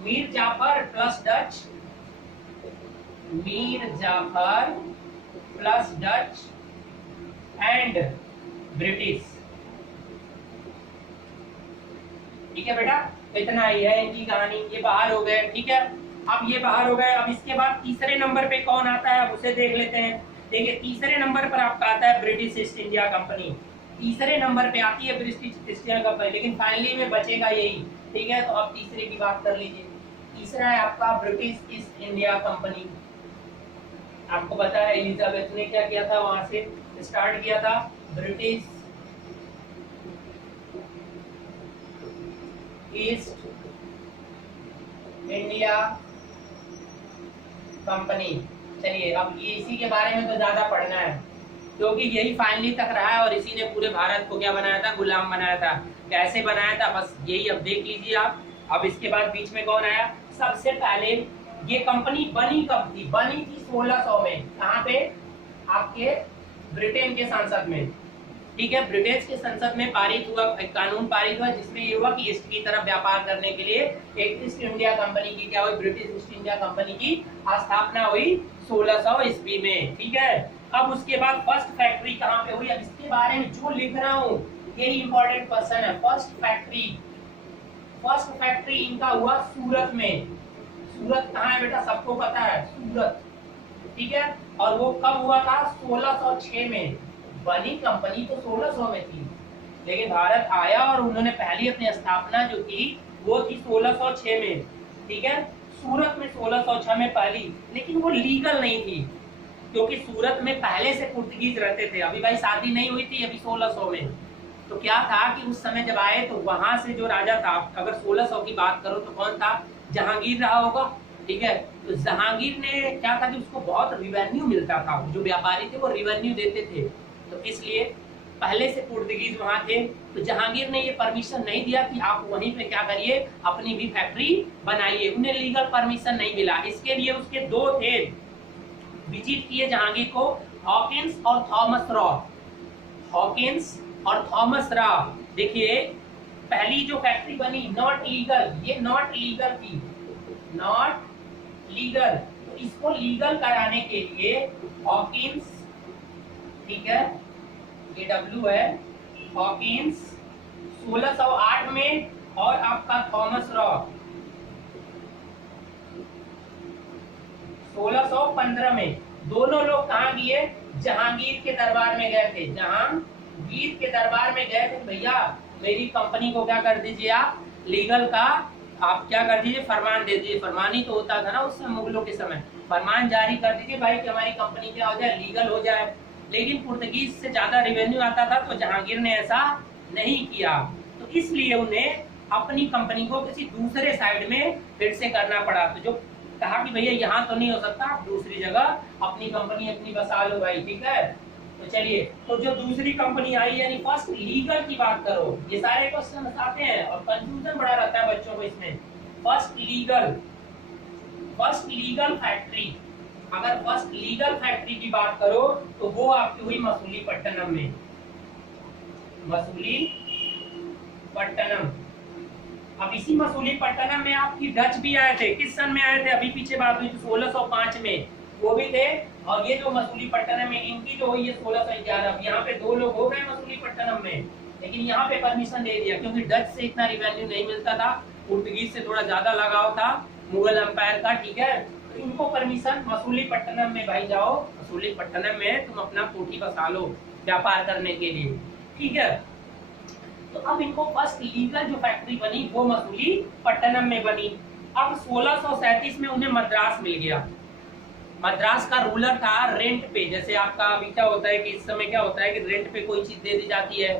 Mir Jafar plus Dutch, Mir Jafar plus Dutch and British. ठीक है बेटा, इतना ही है इनकी कहानी। ये बाहर हो गए, ठीक है। अब ये बाहर हो गए, अब इसके बाद तीसरे नंबर पे कौन आता है, अब उसे देख लेते हैं। देखिए, तीसरे नंबर पर आपका आता है ब्रिटिश ईस्ट इंडिया कंपनी। तीसरे नंबर पे आती है ब्रिटिश ईस्ट इंडिया कंपनी, लेकिन फाइनली में बचेगा यही, ठीक है। तो अब तीसरे की बात कर लीजिए। तीसरा है आपका ब्रिटिश ईस्ट इंडिया कंपनी। आपको पता है एलिजाबेथ ने क्या किया था, वहां से स्टार्ट किया था ब्रिटिश ईस्ट इंडिया कंपनी। चलिए, अब ये इसी के बारे में तो ज्यादा पढ़ना है, क्योंकि यही फाइनली तक रहा है और इसी ने पूरे भारत को क्या बनाया था, गुलाम बनाया था। कैसे बनाया था, बस यही अब देख लीजिए आप। अब इसके बाद बीच में कौन आया? सबसे पहले ये कंपनी बनी कब थी? बनी थी 1600 में। कहाँ पे? आपके ब्रिटेन के संसद में, ठीक है। ब्रिटिश के संसद में पारित हुआ, एक कानून पारित हुआ जिसमें ये हुआ कि ईस्ट की तरफ व्यापार करने के लिए एक ईस्ट इंडिया कंपनी की क्या हुई, ब्रिटिश ईस्ट इंडिया कंपनी की स्थापना हुई 1600 ईस्वी में, ठीक है। अब उसके बाद फर्स्ट फैक्ट्री कहाँ पे हुई? अब इसके बारे में जो लिख रहा हूँ यही इंपॉर्टेंट क्वेश्चन है। फर्स्ट फैक्ट्री इनका हुआ सूरत में। सूरत कहाँ है बेटा? सबको पता है, सूरत, ठीक है। और वो कब हुआ था? 1606 में। बनी कंपनी तो 1600 में थी, लेकिन भारत आया और उन्होंने पहली अपनी स्थापना जो की वो थी 1606 में, ठीक है। सूरत में 1606 में पहली, लेकिन वो लीगल नहीं थी, क्योंकि सूरत में पहले से पुर्तगीज रहते थे। अभी भाई शादी नहीं हुई थी अभी 1600 में। तो क्या था कि उस समय जब आए तो वहां से जो राजा था, अगर 1600 की बात करो तो कौन था? जहांगीर रहा होगा, ठीक है। तो जहांगीर ने क्या था कि उसको बहुत रिवेन्यू मिलता था, जो व्यापारी थे वो रिवेन्यू देते थे, तो इसलिए पहले से पुर्तगीज वहां थे। तो जहांगीर ने ये परमिशन नहीं दिया कि आप वहीं पे क्या करिए, अपनी भी फैक्ट्री बनाइए। उन्हें लीगल परमिशन नहीं मिला। इसके लिए उसके दो थे, विजिट किए जहांगीर को, हॉकिंस और थॉमस रॉ। हॉकिंस और थॉमस रॉ। देखिए, पहली जो फैक्ट्री बनी नॉट लीगल, ये नॉट लीगल थी, नॉट लीगल। तो इसको लीगल कराने के लिए हॉकिंस, ठीक है, ये डब्ल्यू है, हॉकिंस 1608 में, और आपका थॉमस रॉ 1615 में। दोनों लोग कहाँ गए? जहांगीर के दरबार में गए थे। जहांगीर के दरबार में गए थे, भैया मेरी कंपनी को क्या कर दीजिए, आप लीगल का आप क्या कर दीजिए, फरमान दे दीजिए। फरमान ही तो होता था ना उस समय, मुगलों के समय। फरमान जारी कर दीजिए भाई कि हमारी कंपनी क्या हो जाए, लीगल हो जाए। लेकिन पुर्तगीज से ज्यादा रेवेन्यू आता था, तो जहांगीर ने ऐसा नहीं किया। तो इसलिए उन्हें अपनी कंपनी को किसी दूसरे साइड में फिर से करना पड़ा। तो जो कहा कि भैया यहाँ तो नहीं हो सकता, आप दूसरी जगह अपनी कंपनी अपनी बसा लो भाई, ठीक है। तो चलिए, तो जो दूसरी कंपनी आई, यानी फर्स्ट लीगल की बात करो, ये सारे क्वेश्चन आते हैं और कंफ्यूजन बड़ा रहता है बच्चों को इसमें। फर्स्ट लीगल फैक्ट्री, अगर फर्स्ट लीगल फैक्ट्री की बात करो तो वो आपकी हुई मसूलीपट्टनम में। मसूलीपट्टनम। अब इसी मसूलीपट्टनम में आपकी डच भी आए थे। किस सन में आए थे? अभी पीछे बात हुई थी 1605 में, वो भी थे। और ये जो मसूलीपट्टनम में इनकी जो हुई है 1611। यहाँ पे दो लोग हो गए मसूलीपट्टनम में, लेकिन यहाँ पे परमिशन दे दिया क्योंकि डच से इतना रिवेन्यू नहीं मिलता था, पुर्तगीज से थोड़ा ज्यादा लगाव था मुगल एम्पायर का, ठीक है। तो इनको परमिशन, मसूलीपट्टनम में भाई जाओ, मसूलीपट्टनम में तुम अपना कोठी बसा लो व्यापार करने के लिए, ठीक है। तो अब इनको फर्स्ट लीगल जो फैक्ट्री बनी वो मसूलीपट्टनम में बनी। अब 1637 में उन्हें मद्रास मिल गया। मद्रास का रूलर था रेंट पे, जैसे आपका अभी क्या होता है कि इस समय क्या होता है कि रेंट पे कोई चीज दे दी जाती है,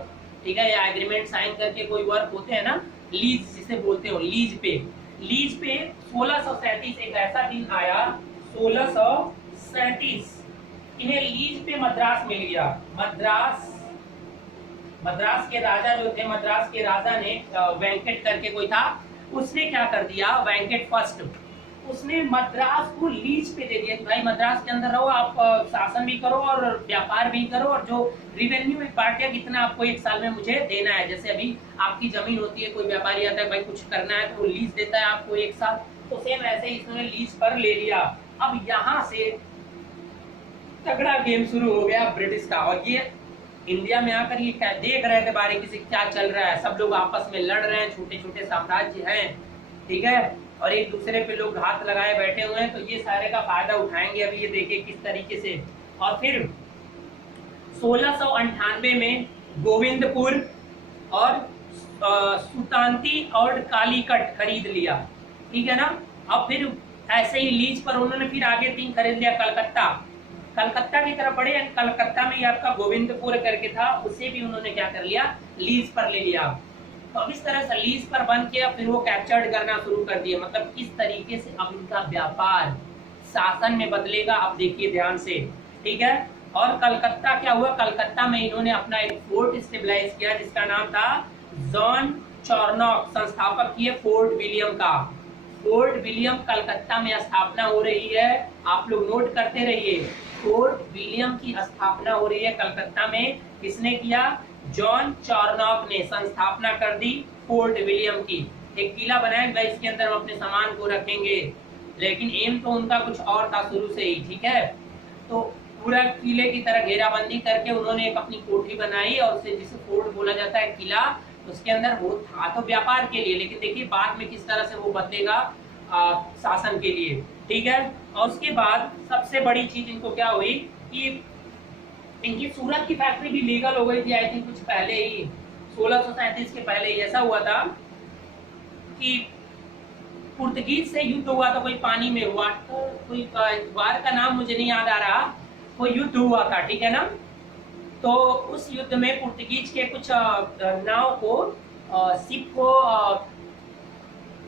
ठीक है, या एग्रीमेंट साइन करके कोई वर्क होते हैं ना, लीज जिसे बोलते हो, लीज पे। लीज पे 1637 एक ऐसा दिन आया, 1637 इन्हें लीज पे मद्रास मिल गया। मद्रास के राजा जो थे, मद्रास के राजा ने वेंकट करके कोई था, उसने क्या कर दिया, वेंकट फर्स्ट, उसने मद्रास को लीज पे दे दिया कि भाई मद्रास के अंदर रहो, आप शासन भी करो और व्यापार भी करो, और जो रिवेन्यू एक पार्ट कितना आपको एक साल में मुझे देना है। जैसे अभी आपकी जमीन होती है, कोई व्यापारी आता है भाई कुछ करना है तो वो लीज देता है आपको एक साल, तो सेम ऐसे ही इसने लीज पर ले लिया। अब यहाँ से तगड़ा गेम शुरू हो गया ब्रिटिश का, और ये इंडिया में आकर ये क्या देख रहे थे बारीकी से क्या चल रहा है, सब लोग आपस में लड़ रहे हैं, छोटे छोटे साम्राज्य हैं, ठीक है, और एक दूसरे पे लोग हाथ लगाए बैठे हुए हैं, तो ये सारे का फायदा उठाएंगे। अभी ये देखिए किस तरीके से। और फिर 1698 में गोविंदपुर और सुतांती और कालीकट खरीद लिया, ठीक है ना। अब फिर ऐसे ही लीज पर उन्होंने फिर आगे 3 खरीद लिया, कलकत्ता की तरफ बढ़े। कलकत्ता में ही आपका गोविंदपुर करके था, उसे भी उन्होंने क्या कर लिया, लीज पर ले लिया। तो अब इस तरह से लीज पर बंद किया, फिर वो कैप्चर्ड करना शुरू कर दिया। मतलब किस तरीके से अब इनका व्यापार शासन में बदलेगा, अब देखिए ध्यान से, ठीक है। और कलकत्ता क्या हुआ, कलकत्ता में इन्होंने अपना एक फोर्ट स्टेबलाइज किया जिसका नाम था जॉन चार्नॉक, संस्थापक किए फोर्ट विलियम का। फोर्ट विलियम कलकत्ता में स्थापना हो रही है, आप लोग नोट करते रहिए, फोर्ट विलियम की स्थापना हो रही है कलकत्ता में। किसने किया, जॉन चार्नॉक ने संस्थापना कर दी फोर्ट विलियम की। एक किला बनाया भाई, इसके अंदर हम अपने सामान को रखेंगे, लेकिन एम तो उनका कुछ और था शुरू से ही, ठीक है। तो पूरा किले की तरह घेराबंदी करके उन्होंने एक अपनी कोठी बनाई, और उसे जिसे फोर्ट बोला जाता है, किला, उसके अंदर वो था तो व्यापार के लिए, लेकिन देखिए बाद में किस तरह से वो बदलेगा शासन के लिए, ठीक है। और उसके बाद सबसे बड़ी चीज इनको क्या हुई कि इनकी सूरत की फैक्ट्री भी लीगल हो गई थी, आई थिंक कुछ पहले ही, 1637 के पहले ही। ऐसा हुआ था कि पुर्तगीज से युद्ध हुआ था, कोई पानी में हुआ, तो कोई वार का नाम मुझे नहीं याद आ रहा, कोई युद्ध हुआ था, ठीक है ना। तो उस युद्ध में पुर्तगीज के कुछ नाव को, शिप को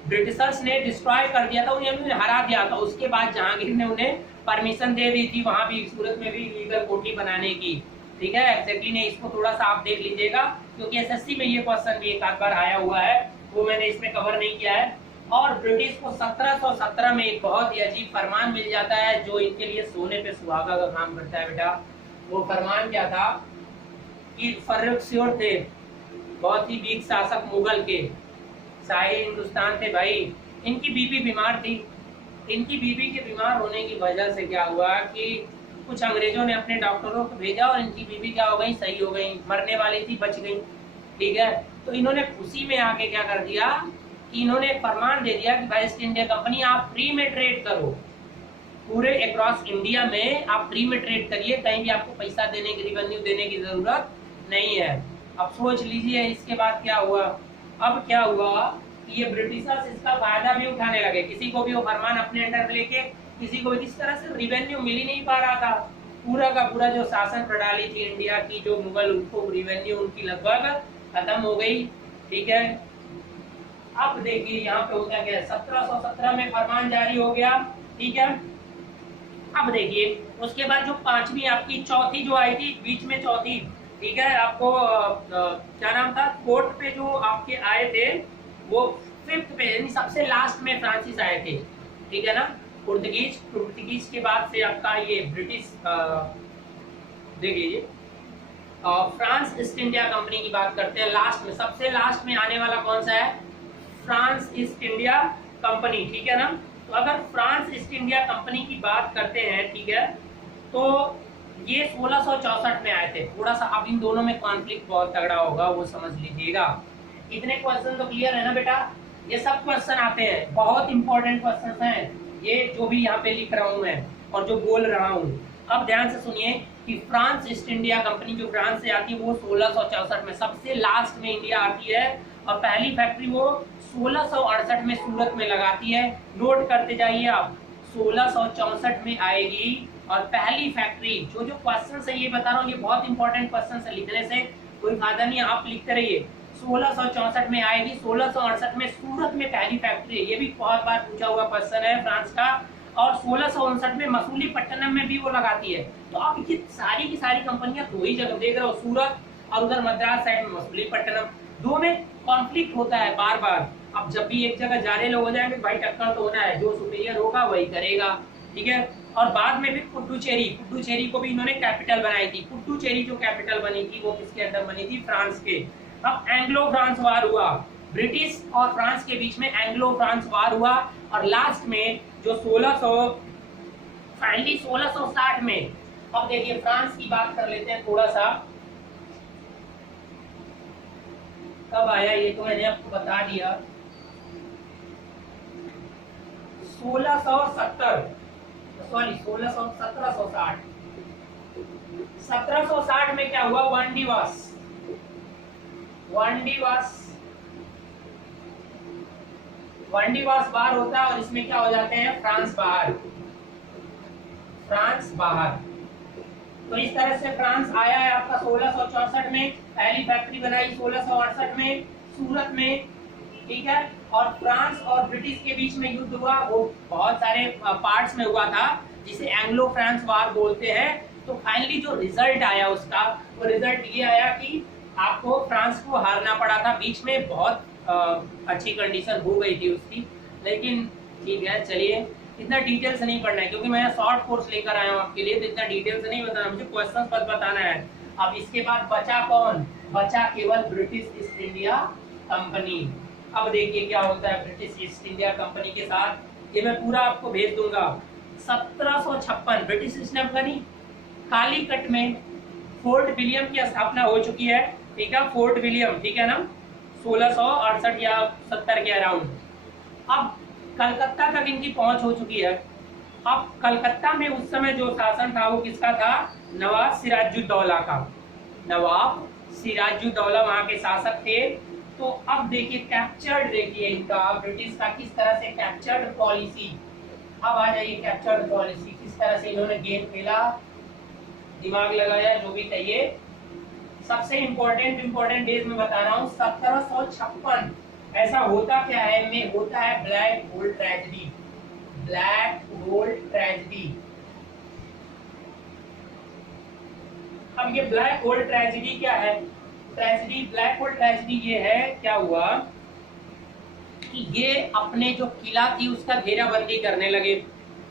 ब्रिटिशर्स ने डिस्ट्रॉय कर दिया था, उन्हें हरा दिया था। उसके बाद जहांगीर ने उन्हें परमिशन दे दी थी वहां भी सूरत में भी लीगल कोठी बनाने की, ठीक है। एग्जैक्टली नहीं, इसको थोड़ा सा आप देख लीजिएगा, क्योंकि एसएससी में ये क्वेश्चन भी एक आध बार आया हुआ है, वो मैंने इसमें कवर नहीं किया है। और ब्रिटिश को 1717 में एक बहुत ही अजीब फरमान मिल जाता है, जो इनके लिए सोने पे सुहागा का काम करता है बेटा। वो फरमान क्या था कि फर्रुखसियोर थे, बहुत ही वीक शासक मुगल के, शाही हिंदुस्तान थे भाई, इनकी बीबी बीमार थी। इनकी बीबी के बीमार होने की वजह से क्या हुआ कि कुछ अंग्रेजों ने अपने डॉक्टरों को भेजा, और इनकी बीबी क्या हो गई, सही हो गई, मरने वाली थी, बच गई, ठीक है। तो इन्होंने खुशी में आके क्या कर दिया कि इन्होंने फरमान दे दिया कि भाई ईस्ट इंडिया कंपनी आप फ्री में ट्रेड करो, पूरे अक्रॉस इंडिया में आप फ्री में ट्रेड करिए, कहीं भी आपको पैसा देने की, रिवेन्यू देने की जरूरत नहीं है। अब सोच लीजिए इसके बाद क्या हुआ। अब क्या हुआ कि ये ब्रिटिशर्स इसका फायदा भी उठाने लगे, किसी को भी वो फरमान अपने अंडर लेके, किसी को भी किस तरह से रिवेन्यू मिल ही नहीं पा रहा था। पूरा का पूरा जो शासन प्रणाली थी इंडिया की, जो मुगल, उनको रिवेन्यू उनकी लगभग खत्म हो गई, ठीक है। अब देखिए यहाँ पे होता क्या, 1717 में फरमान जारी हो गया, ठीक है। अब देखिए उसके बाद जो पांचवी आपकी चौथी जो आई थी बीच में, चौथी, ठीक है, आपको क्या नाम था, कोर्ट पे जो आपके आए थे वो 5th पे, यानी सबसे लास्ट में फ्रांसिस आए थे, ठीक है ना। पुर्तगीज के बाद से आपका ये ब्रिटिश, देख लीजिए, फ्रांस ईस्ट इंडिया कंपनी की बात करते हैं। लास्ट में, सबसे लास्ट में आने वाला कौन सा है, फ्रांस ईस्ट इंडिया कंपनी, ठीक है ना। तो अगर फ्रांस ईस्ट इंडिया कंपनी की बात करते हैं, ठीक है, तो ये 1664 में आए थे। थोड़ा सा अब इन दोनों में कॉन्फ्लिक्ट बहुत तगड़ा होगा, वो समझ लीजिएगा। इतने क्वेश्चन तो क्लियर है ना बेटा, ये सब क्वेश्चन आते हैं, बहुत इंपॉर्टेंट क्वेश्चन हैं ये, जो भी यहाँ पे लिख रहा हूँ मैं और जो बोल रहा हूँ, अब ध्यान से सुनिए कि फ्रांस ईस्ट इंडिया कंपनी जो फ्रांस से आती है वो 1664 में सबसे लास्ट में इंडिया आती है, और पहली फैक्ट्री वो 1668 में सूरत में लगाती है। नोट करते जाइए आप, 1664 में आएगी, और पहली फैक्ट्री जो क्वेश्चन है ये बता रहा हूँ, ये बहुत इंपॉर्टेंट क्वेश्चन है, लिखने से कोई फायदा नहीं, आप लिखते रहिए। 1664 में आएगी, 1668 में सूरत में पहली फैक्ट्री है, ये भी बहुत बार पूछा हुआ क्वेश्चन है फ्रांस का, और 1659 में मसूलीपट्टनम में भी वो लगाती है। तो आप ये सारी की सारी कंपनियां दो ही जगह देख रहे हो, सूरत और उधर मद्रास साइड में मसूलीपट्टनम, दो में कॉन्फ्लिक्ट होता है बार बार। अब जब भी एक जगह जा रहे लोग हो जाएंगे भाई, टक्कर तो होना है, जो सुपीरियर होगा वही करेगा, ठीक है। और बाद में भी पुडुचेरी को भी इन्होंने कैपिटल बनाई थी। पुडुचेरी जो कैपिटल बनी थी वो किसके अंडर बनी थी? फ्रांस के। अब एंग्लो फ्रांस वार हुआ, ब्रिटिश और फ्रांस के बीच में एंग्लो फ्रांस वार हुआ, और लास्ट में जो 1660 में, अब देखिए फ्रांस की बात कर लेते हैं थोड़ा सा, कब आया ये तो मैंने आपको बता दिया, 1760 में क्या हुआ? वनडीवास वार होता है, और इसमें क्या हो जाते हैं? फ्रांस बाहर। तो इस तरह से फ्रांस आया है आपका 1664 में, पहली फैक्ट्री बनाई 1668 में सूरत में, ठीक है। और फ्रांस और ब्रिटिश के बीच में युद्ध हुआ, वो बहुत सारे पार्ट्स में हुआ था, जिसे एंग्लो फ्रांस वार बोलते हैं। तो फाइनली जो रिजल्ट आया उसका, वो रिजल्ट ये आया कि आपको फ्रांस को हारना पड़ा था। बीच में बहुत अच्छी कंडीशन हो गई थी उसकी, लेकिन ठीक है, चलिए इतना डिटेल से नहीं पढ़ना है, क्योंकि मैं शॉर्ट कोर्स लेकर आया हूँ आपके लिए, तो इतना डिटेल से नहीं बताना, मुझे क्वेश्चन बस बताना है। अब इसके बाद बचा कौन? बचा केवल ब्रिटिश ईस्ट इंडिया कंपनी। अब देखिए क्या होता है ब्रिटिश ईस्ट इंडिया कंपनी के साथ, ये मैं पूरा आपको भेज दूंगा। 1756 British east India company, Calicut में फोर्ट विलियम की स्थापना हो चुकी है, ठीक है, फोर्ट विलियम, ठीक है ना, 1668 या 70 के अराउंड। अब कलकत्ता तक इनकी पहुंच हो चुकी है। अब कलकत्ता में उस समय जो शासन था वो किसका था? नवाब सिराजुद्दौला का। नवाब सिराजुद्दौला वहां के शासक थे। तो अब देखिए कैप्चर्ड, देखिए इनका ब्रिटिश का किस तरह से कैप्चर्ड पॉलिसी। अब आ जाइए कैप्चर्ड पॉलिसी, किस तरह से इन्होंने गेम खेला, दिमाग लगाया, जो भी चाहिए। सबसे इंपॉर्टेंट डेज में बता रहा हूँ, 1756 ऐसा होता क्या है में होता है ब्लैक होल ट्रेजेडी। अब ये ब्लैक होल ट्रेजेडी क्या है? ब्लैक होल ट्रेजेडी ये है, क्या हुआ कि ये अपने जो किला थी उसका घेराबंदी करने लगे,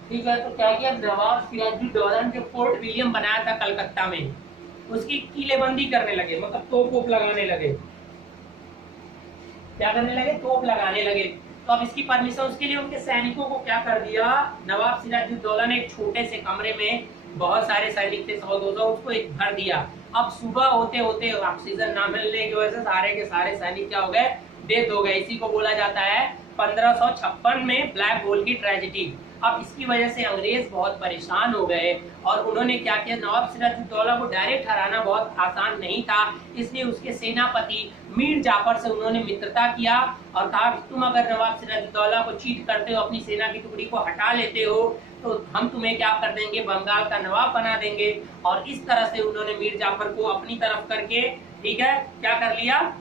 ठीक है। तो क्या किया, नवाब सिराजुद्दौला ने जो फोर्ट विलियम बनाया था कलकत्ता में, उसकी किलेबंदी करने लगे, मतलब तोप लगाने लगे। क्या करने लगे? तोप लगाने लगे। तो अब इसकी परमिशन, उसके लिए उनके सैनिकों को क्या कर दिया, नवाब सिराजुद्दौला ने एक छोटे से कमरे में, बहुत सारे सैनिक थे 100-200, उसको एक भर दिया। अब सुबह होते होते ऑक्सीजन ना मिलने की वजह से सारे के सारे सैनिक क्या हो गए? डेथ हो गए। इसी को बोला जाता है 1556 में ब्लैक होल की ट्रेजेडी। अब इसकी वजह से अंग्रेज बहुत परेशान हो गए, और उन्होंने क्या किया, नवाब सिराजुद्दौला को डायरेक्ट हराना बहुत आसान नहीं था, इसलिए उसके सेनापति मीर जाफर से उन्होंने मित्रता किया और कहा कि तुम अगर नवाब सिराजुद्दौला को चीट करते हो, अपनी सेना की टुकड़ी को हटा लेते हो, तो हम तुम्हें क्या कर देंगे, बंगाल का नवाब बना देंगे। और इस तरह से उन्होंने मीर जाफर को अपनी तरफ करके, ठीक है, क्या कर लिया,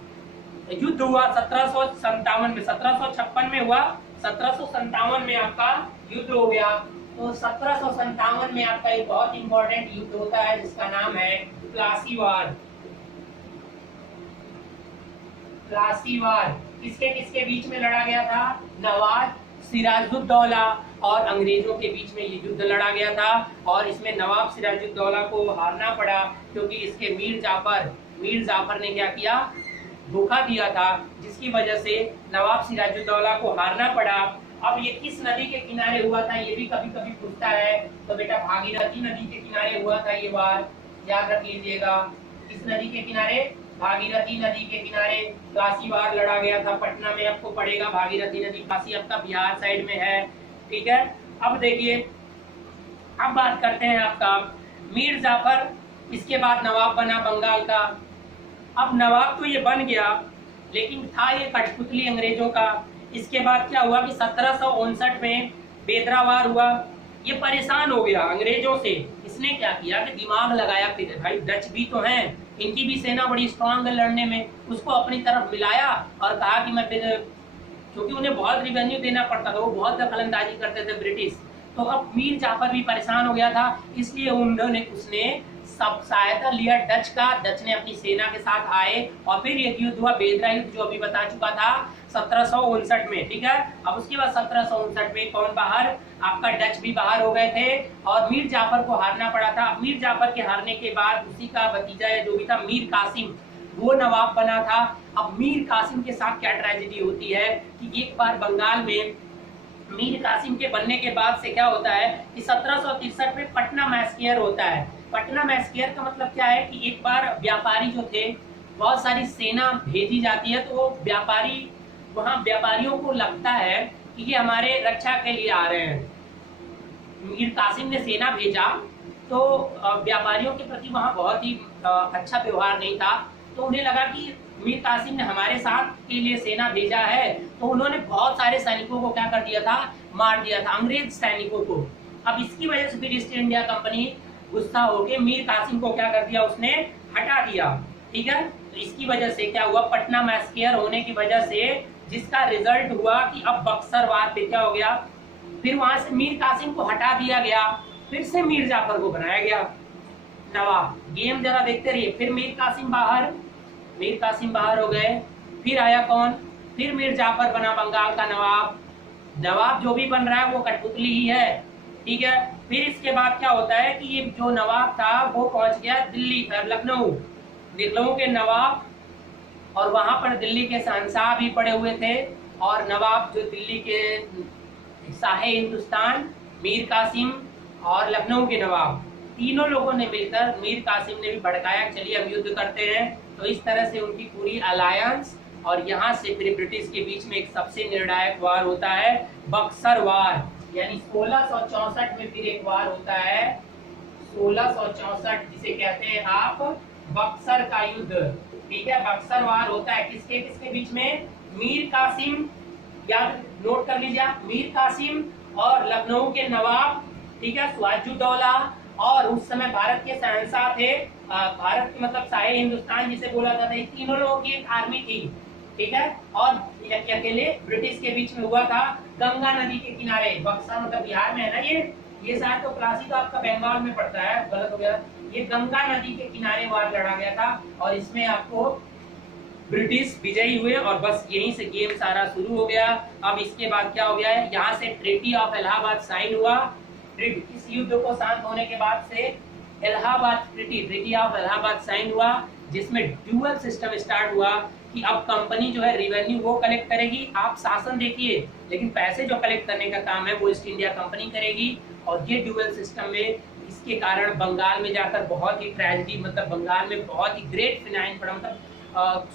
युद्ध हुआ 1757 में, 1756 में हुआ, 1757 में आपका युद्ध हो गया। तो 1757 में आपका एक बहुत इंपॉर्टेंट युद्ध होता है जिसका नाम है प्लासी वार। किसके किसके बीच में लड़ा गया था? नवाब सिराजुद्दौला और अंग्रेजों के बीच में ये युद्ध लड़ा गया था, और इसमें नवाब सिराजुद्दौला को हारना पड़ा, क्योंकि इसके मीर जाफर ने क्या किया, धोखा दिया था, जिसकी वजह से नवाब सिराजुद्दौला को हारना पड़ा। अब ये किस नदी के किनारे हुआ था, ये भी कभी कभी पूछता है, तो बेटा भागीरथी नदी के किनारे हुआ था ये वार, याद रख लीजिएगा। किस नदी के किनारे? भागीरथी नदी के किनारे प्लासी वार लड़ा गया था। पटना में आपको पड़ेगा भागीरथी नदी, प्लासी आपका बिहार साइड में है, ठीक है। अब देखिए, अब बात करते हैं आपका मीर जाफर इसके बाद नवाब बना बंगाल का। अब नवाब तो ये बन गया, लेकिन था ये कठपुतली अंग्रेजों का। इसके बाद क्या हुआ कि 1759 में बेदरा वार हुआ। ये परेशान हो गया अंग्रेजों से। इसने क्या किया कि दिमाग लगाया, फिर भाई डच भी तो हैं, इनकी भी सेना बड़ी स्ट्रांग है लड़ने में, उसको अपनी तरफ मिलाया और कहा कि मैं फिर, क्योंकि उन्हें बहुत रिवेन्यू देना पड़ता था, वो बहुत दखलंदाजी करते थे ब्रिटिश। तो अब मीर जाफर भी परेशान हो गया था, इसलिए उसने सब सहायता लिया डच का। डच ने अपनी सेना के साथ आए और फिर एक युद्ध हुआ, बेदरा युद्ध, जो अभी बता चुका था 1759 में। ठीक है, अब उसके बाद 1759 में कौन बाहर, आपका डच भी बाहर हो गए थे और मीर जाफर को हारना पड़ा था। मीर जाफर के हारने के बाद उसी का भतीजा या जो भी था मीर कासिम, वो नवाब बना था। अब मीर कासिम के साथ क्या ट्रेजेडी होती है कि एक बार बंगाल में मीर कासिम के बनने के बाद से क्या होता है कि 1763 में पटना मैस्केयर होता है। पटना मैस्केयर का मतलब क्या है कि एक बार व्यापारी जो थे, बहुत सारी सेना भेजी जाती है, तो वो व्यापारी, वहां व्यापारियों को लगता है कि ये हमारे रक्षा के लिए आ रहे हैं। मीर कासिम ने सेना भेजा तो व्यापारियों के प्रति वहां बहुत ही अच्छा व्यवहार नहीं था, तो उन्हें लगा कि मीर कासिम ने हमारे साथ के लिए सेना भेजा है, तो उन्होंने बहुत सारे सैनिकों को क्या कर दिया था, मार दिया था, अंग्रेज सैनिकों को। अब इसकी वजह से फिर ईस्ट इंडिया कंपनी गुस्सा होकर मीर कासिम को क्या कर दिया, उसने हटा दिया। ठीक है, तो इसकी वजह से क्या हुआ, पटना मैस्केयर होने की वजह से जिसका रिजल्ट हुआ कि अब बक्सर वार पे क्या हो गया, फिर वहां से मीर कासिम को हटा दिया गया, फिर से मीर जाफर को बनाया गया नवाब। गेम जरा देखते रहिए। फिर मीर कासिम बाहर हो गए, फिर आया कौन, फिर मीर जाफर बना बंगाल का नवाब। नवाब जो भी बन रहा है वो कठपुतली ही है। ठीक है, फिर इसके बाद क्या होता है कि ये जो नवाब था वो पहुंच गया दिल्ली, लखनऊ के नवाब, और वहां पर दिल्ली के शहंशाह भी पड़े हुए थे। और नवाब जो दिल्ली के शाहे हिंदुस्तान, मीर कासिम और लखनऊ के नवाब, तीनों लोगों ने मिलकर, मीर कासिम ने भी भड़काया चलिए हम युद्ध करते हैं। तो इस तरह से उनकी पूरी अलायंस, और यहाँ से फिर ब्रिटिश के बीच में एक सबसे निर्णायक वार होता है, बक्सर वार। यानी 1664 में फिर एक वार होता है, 1664, जिसे कहते हैं आप बक्सर का युद्ध। ठीक है, बक्सर वार होता है किसके किसके बीच में, मीर कासिम, याद नोट कर लीजिए, मीर कासिम और लखनऊ के नवाब, ठीक है, सिराजुद्दौला, और उस समय भारत के शहंशाह थे, भारत के मतलब शाहे हिंदुस्तान जिसे बोला जाता है। तीनों लोगों की एक आर्मी थी। ठीक है, और अकेले ब्रिटिश के बीच में हुआ था गंगा नदी के किनारे। बक्सर मतलब बिहार में है ना, ये शायद तो क्लासिक आपका बंगाल में पड़ता है, गलत हो गया। ये गंगा नदी के किनारे वार लड़ा गया था और इसमें आपको ब्रिटिश विजयी हुए और बस यहीं से गेम सारा शुरू हो गया। अब इसके बाद क्या हो गया है, यहाँ से ट्रीटी ऑफ इलाहाबाद साइन हुआ। इस युद्ध को शांत होने के बाद से Allahabad treaty of Allahabad sign हुआ, जिसमें ड्यूअल सिस्टम स्टार्ट हुआ कि अब कंपनी जो है रिवेन्यू वो कलेक्ट करेगी, आप शासन देखिए, लेकिन पैसे जो कलेक्ट करने का काम है वो ईस्ट इंडिया कंपनी करेगी। और ये ड्यूअल सिस्टम में, इसके कारण बंगाल में जाकर बहुत ही ट्रेजेडी, मतलब बंगाल में बहुत ही ग्रेट फिनाइन पड़ा, मतलब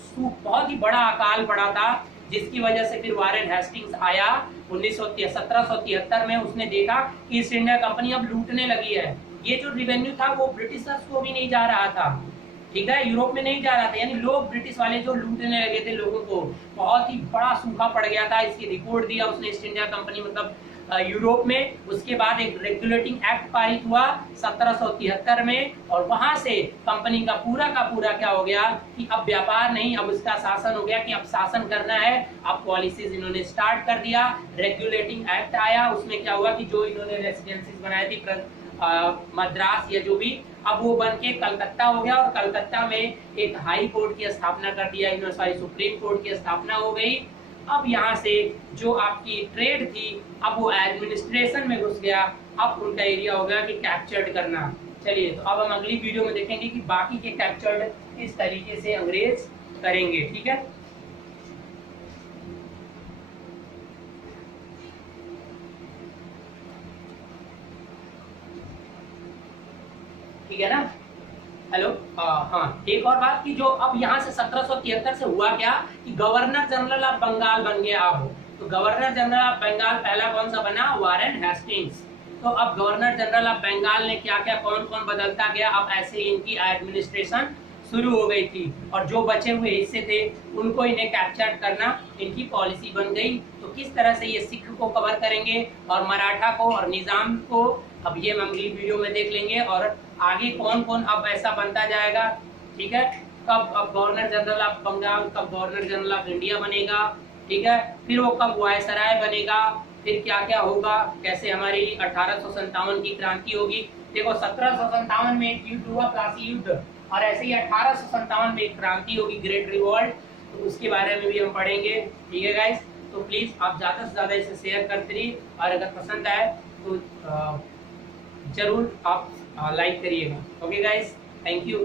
बहुत ही बड़ा अकाल पड़ा था, जिसकी वजह से फिर वारेन हेस्टिंग्स आया 1773 में। उसने देखा कि ईस्ट इंडिया कंपनी अब लूटने लगी है, ये जो रिवेन्यू था वो ब्रिटिशर्स को भी नहीं जा रहा था, ठीक है, यूरोप में नहीं जा रहा था, यानी लोग ब्रिटिश वाले जो लूटने लगे थे लोगों को, बहुत ही बड़ा सूखा पड़ गया था। इसकी रिपोर्ट दिया उसने ईस्ट इंडिया कंपनी, मतलब यूरोप में। उसके बाद एक रेगुलेटिंग एक्ट पारित हुआ 1773 में, और वहां से कंपनी का पूरा क्या हो गया कि अब व्यापार नहीं, अब उसका शासन हो गया कि अब शासन करना है। अब पॉलिसीज इन्होंने स्टार्ट कर दिया, रेगुलेटिंग एक्ट आया, उसमें क्या हुआ कि जो इन्होंने रेसिडेंसीज बनाई थी मद्रास या जो भी, अब वो बन के कलकत्ता हो गया, और कलकत्ता में एक हाई कोर्ट की स्थापना कर दिया इन्होंने, सॉरी सुप्रीम कोर्ट की स्थापना हो गई। अब यहाँ से जो आपकी ट्रेड थी अब वो एडमिनिस्ट्रेशन में घुस गया, अब उनका एरिया हो गया कि कैप्चर्ड करना। चलिए, तो अब हम अगली वीडियो में देखेंगे कि बाकी के कैप्चर्ड किस तरीके से अंग्रेज करेंगे। ठीक है, ठीक है ना। हेलो, हाँ, एक और बात कि जो अब यहाँ से 1773 से हुआ क्या कि गवर्नर जनरल ऑफ बंगाल बन गया। अब तो गवर्नर जनरल ऑफ बंगाल पहला कौन सा बना, वारेन हेस्टिंग्स। तो अब गवर्नर जनरल ऑफ बंगाल ने क्या क्या कौन कौन बदलता गया, अब ऐसे ही इनकी एडमिनिस्ट्रेशन शुरू हो गई थी और जो बचे हुए हिस्से थे उनको इन्हें कैप्चर करना इनकी पॉलिसी बन गई। तो किस तरह से ये सिख को कवर करेंगे और मराठा को और निजाम को, अब ये हम अगली वीडियो में देख लेंगे। और आगे कौन कौन अब ऐसा बनता जाएगा, ठीक है, कब अब गवर्नर जनरल ऑफ बंगाल, कब गवर्नर जनरल ऑफ इंडिया बनेगा, ठीक है, फिर वो कब वायसराय बनेगा, फिर क्या क्या होगा, कैसे हमारी 1857 की क्रांति होगी। देखो 1757 में एक युद्ध हुआ, प्लासी युद्ध, और ऐसे ही 1857 में एक क्रांति होगी, ग्रेट रिवॉल्ट, तो उसके बारे में भी हम पढ़ेंगे। ठीक है गाइस, तो प्लीज आप ज्यादा से ज्यादा इसे शेयर करते रहिए और अगर पसंद आए तो जरूर आप लाइक करिएगा। Okay guys, thank you.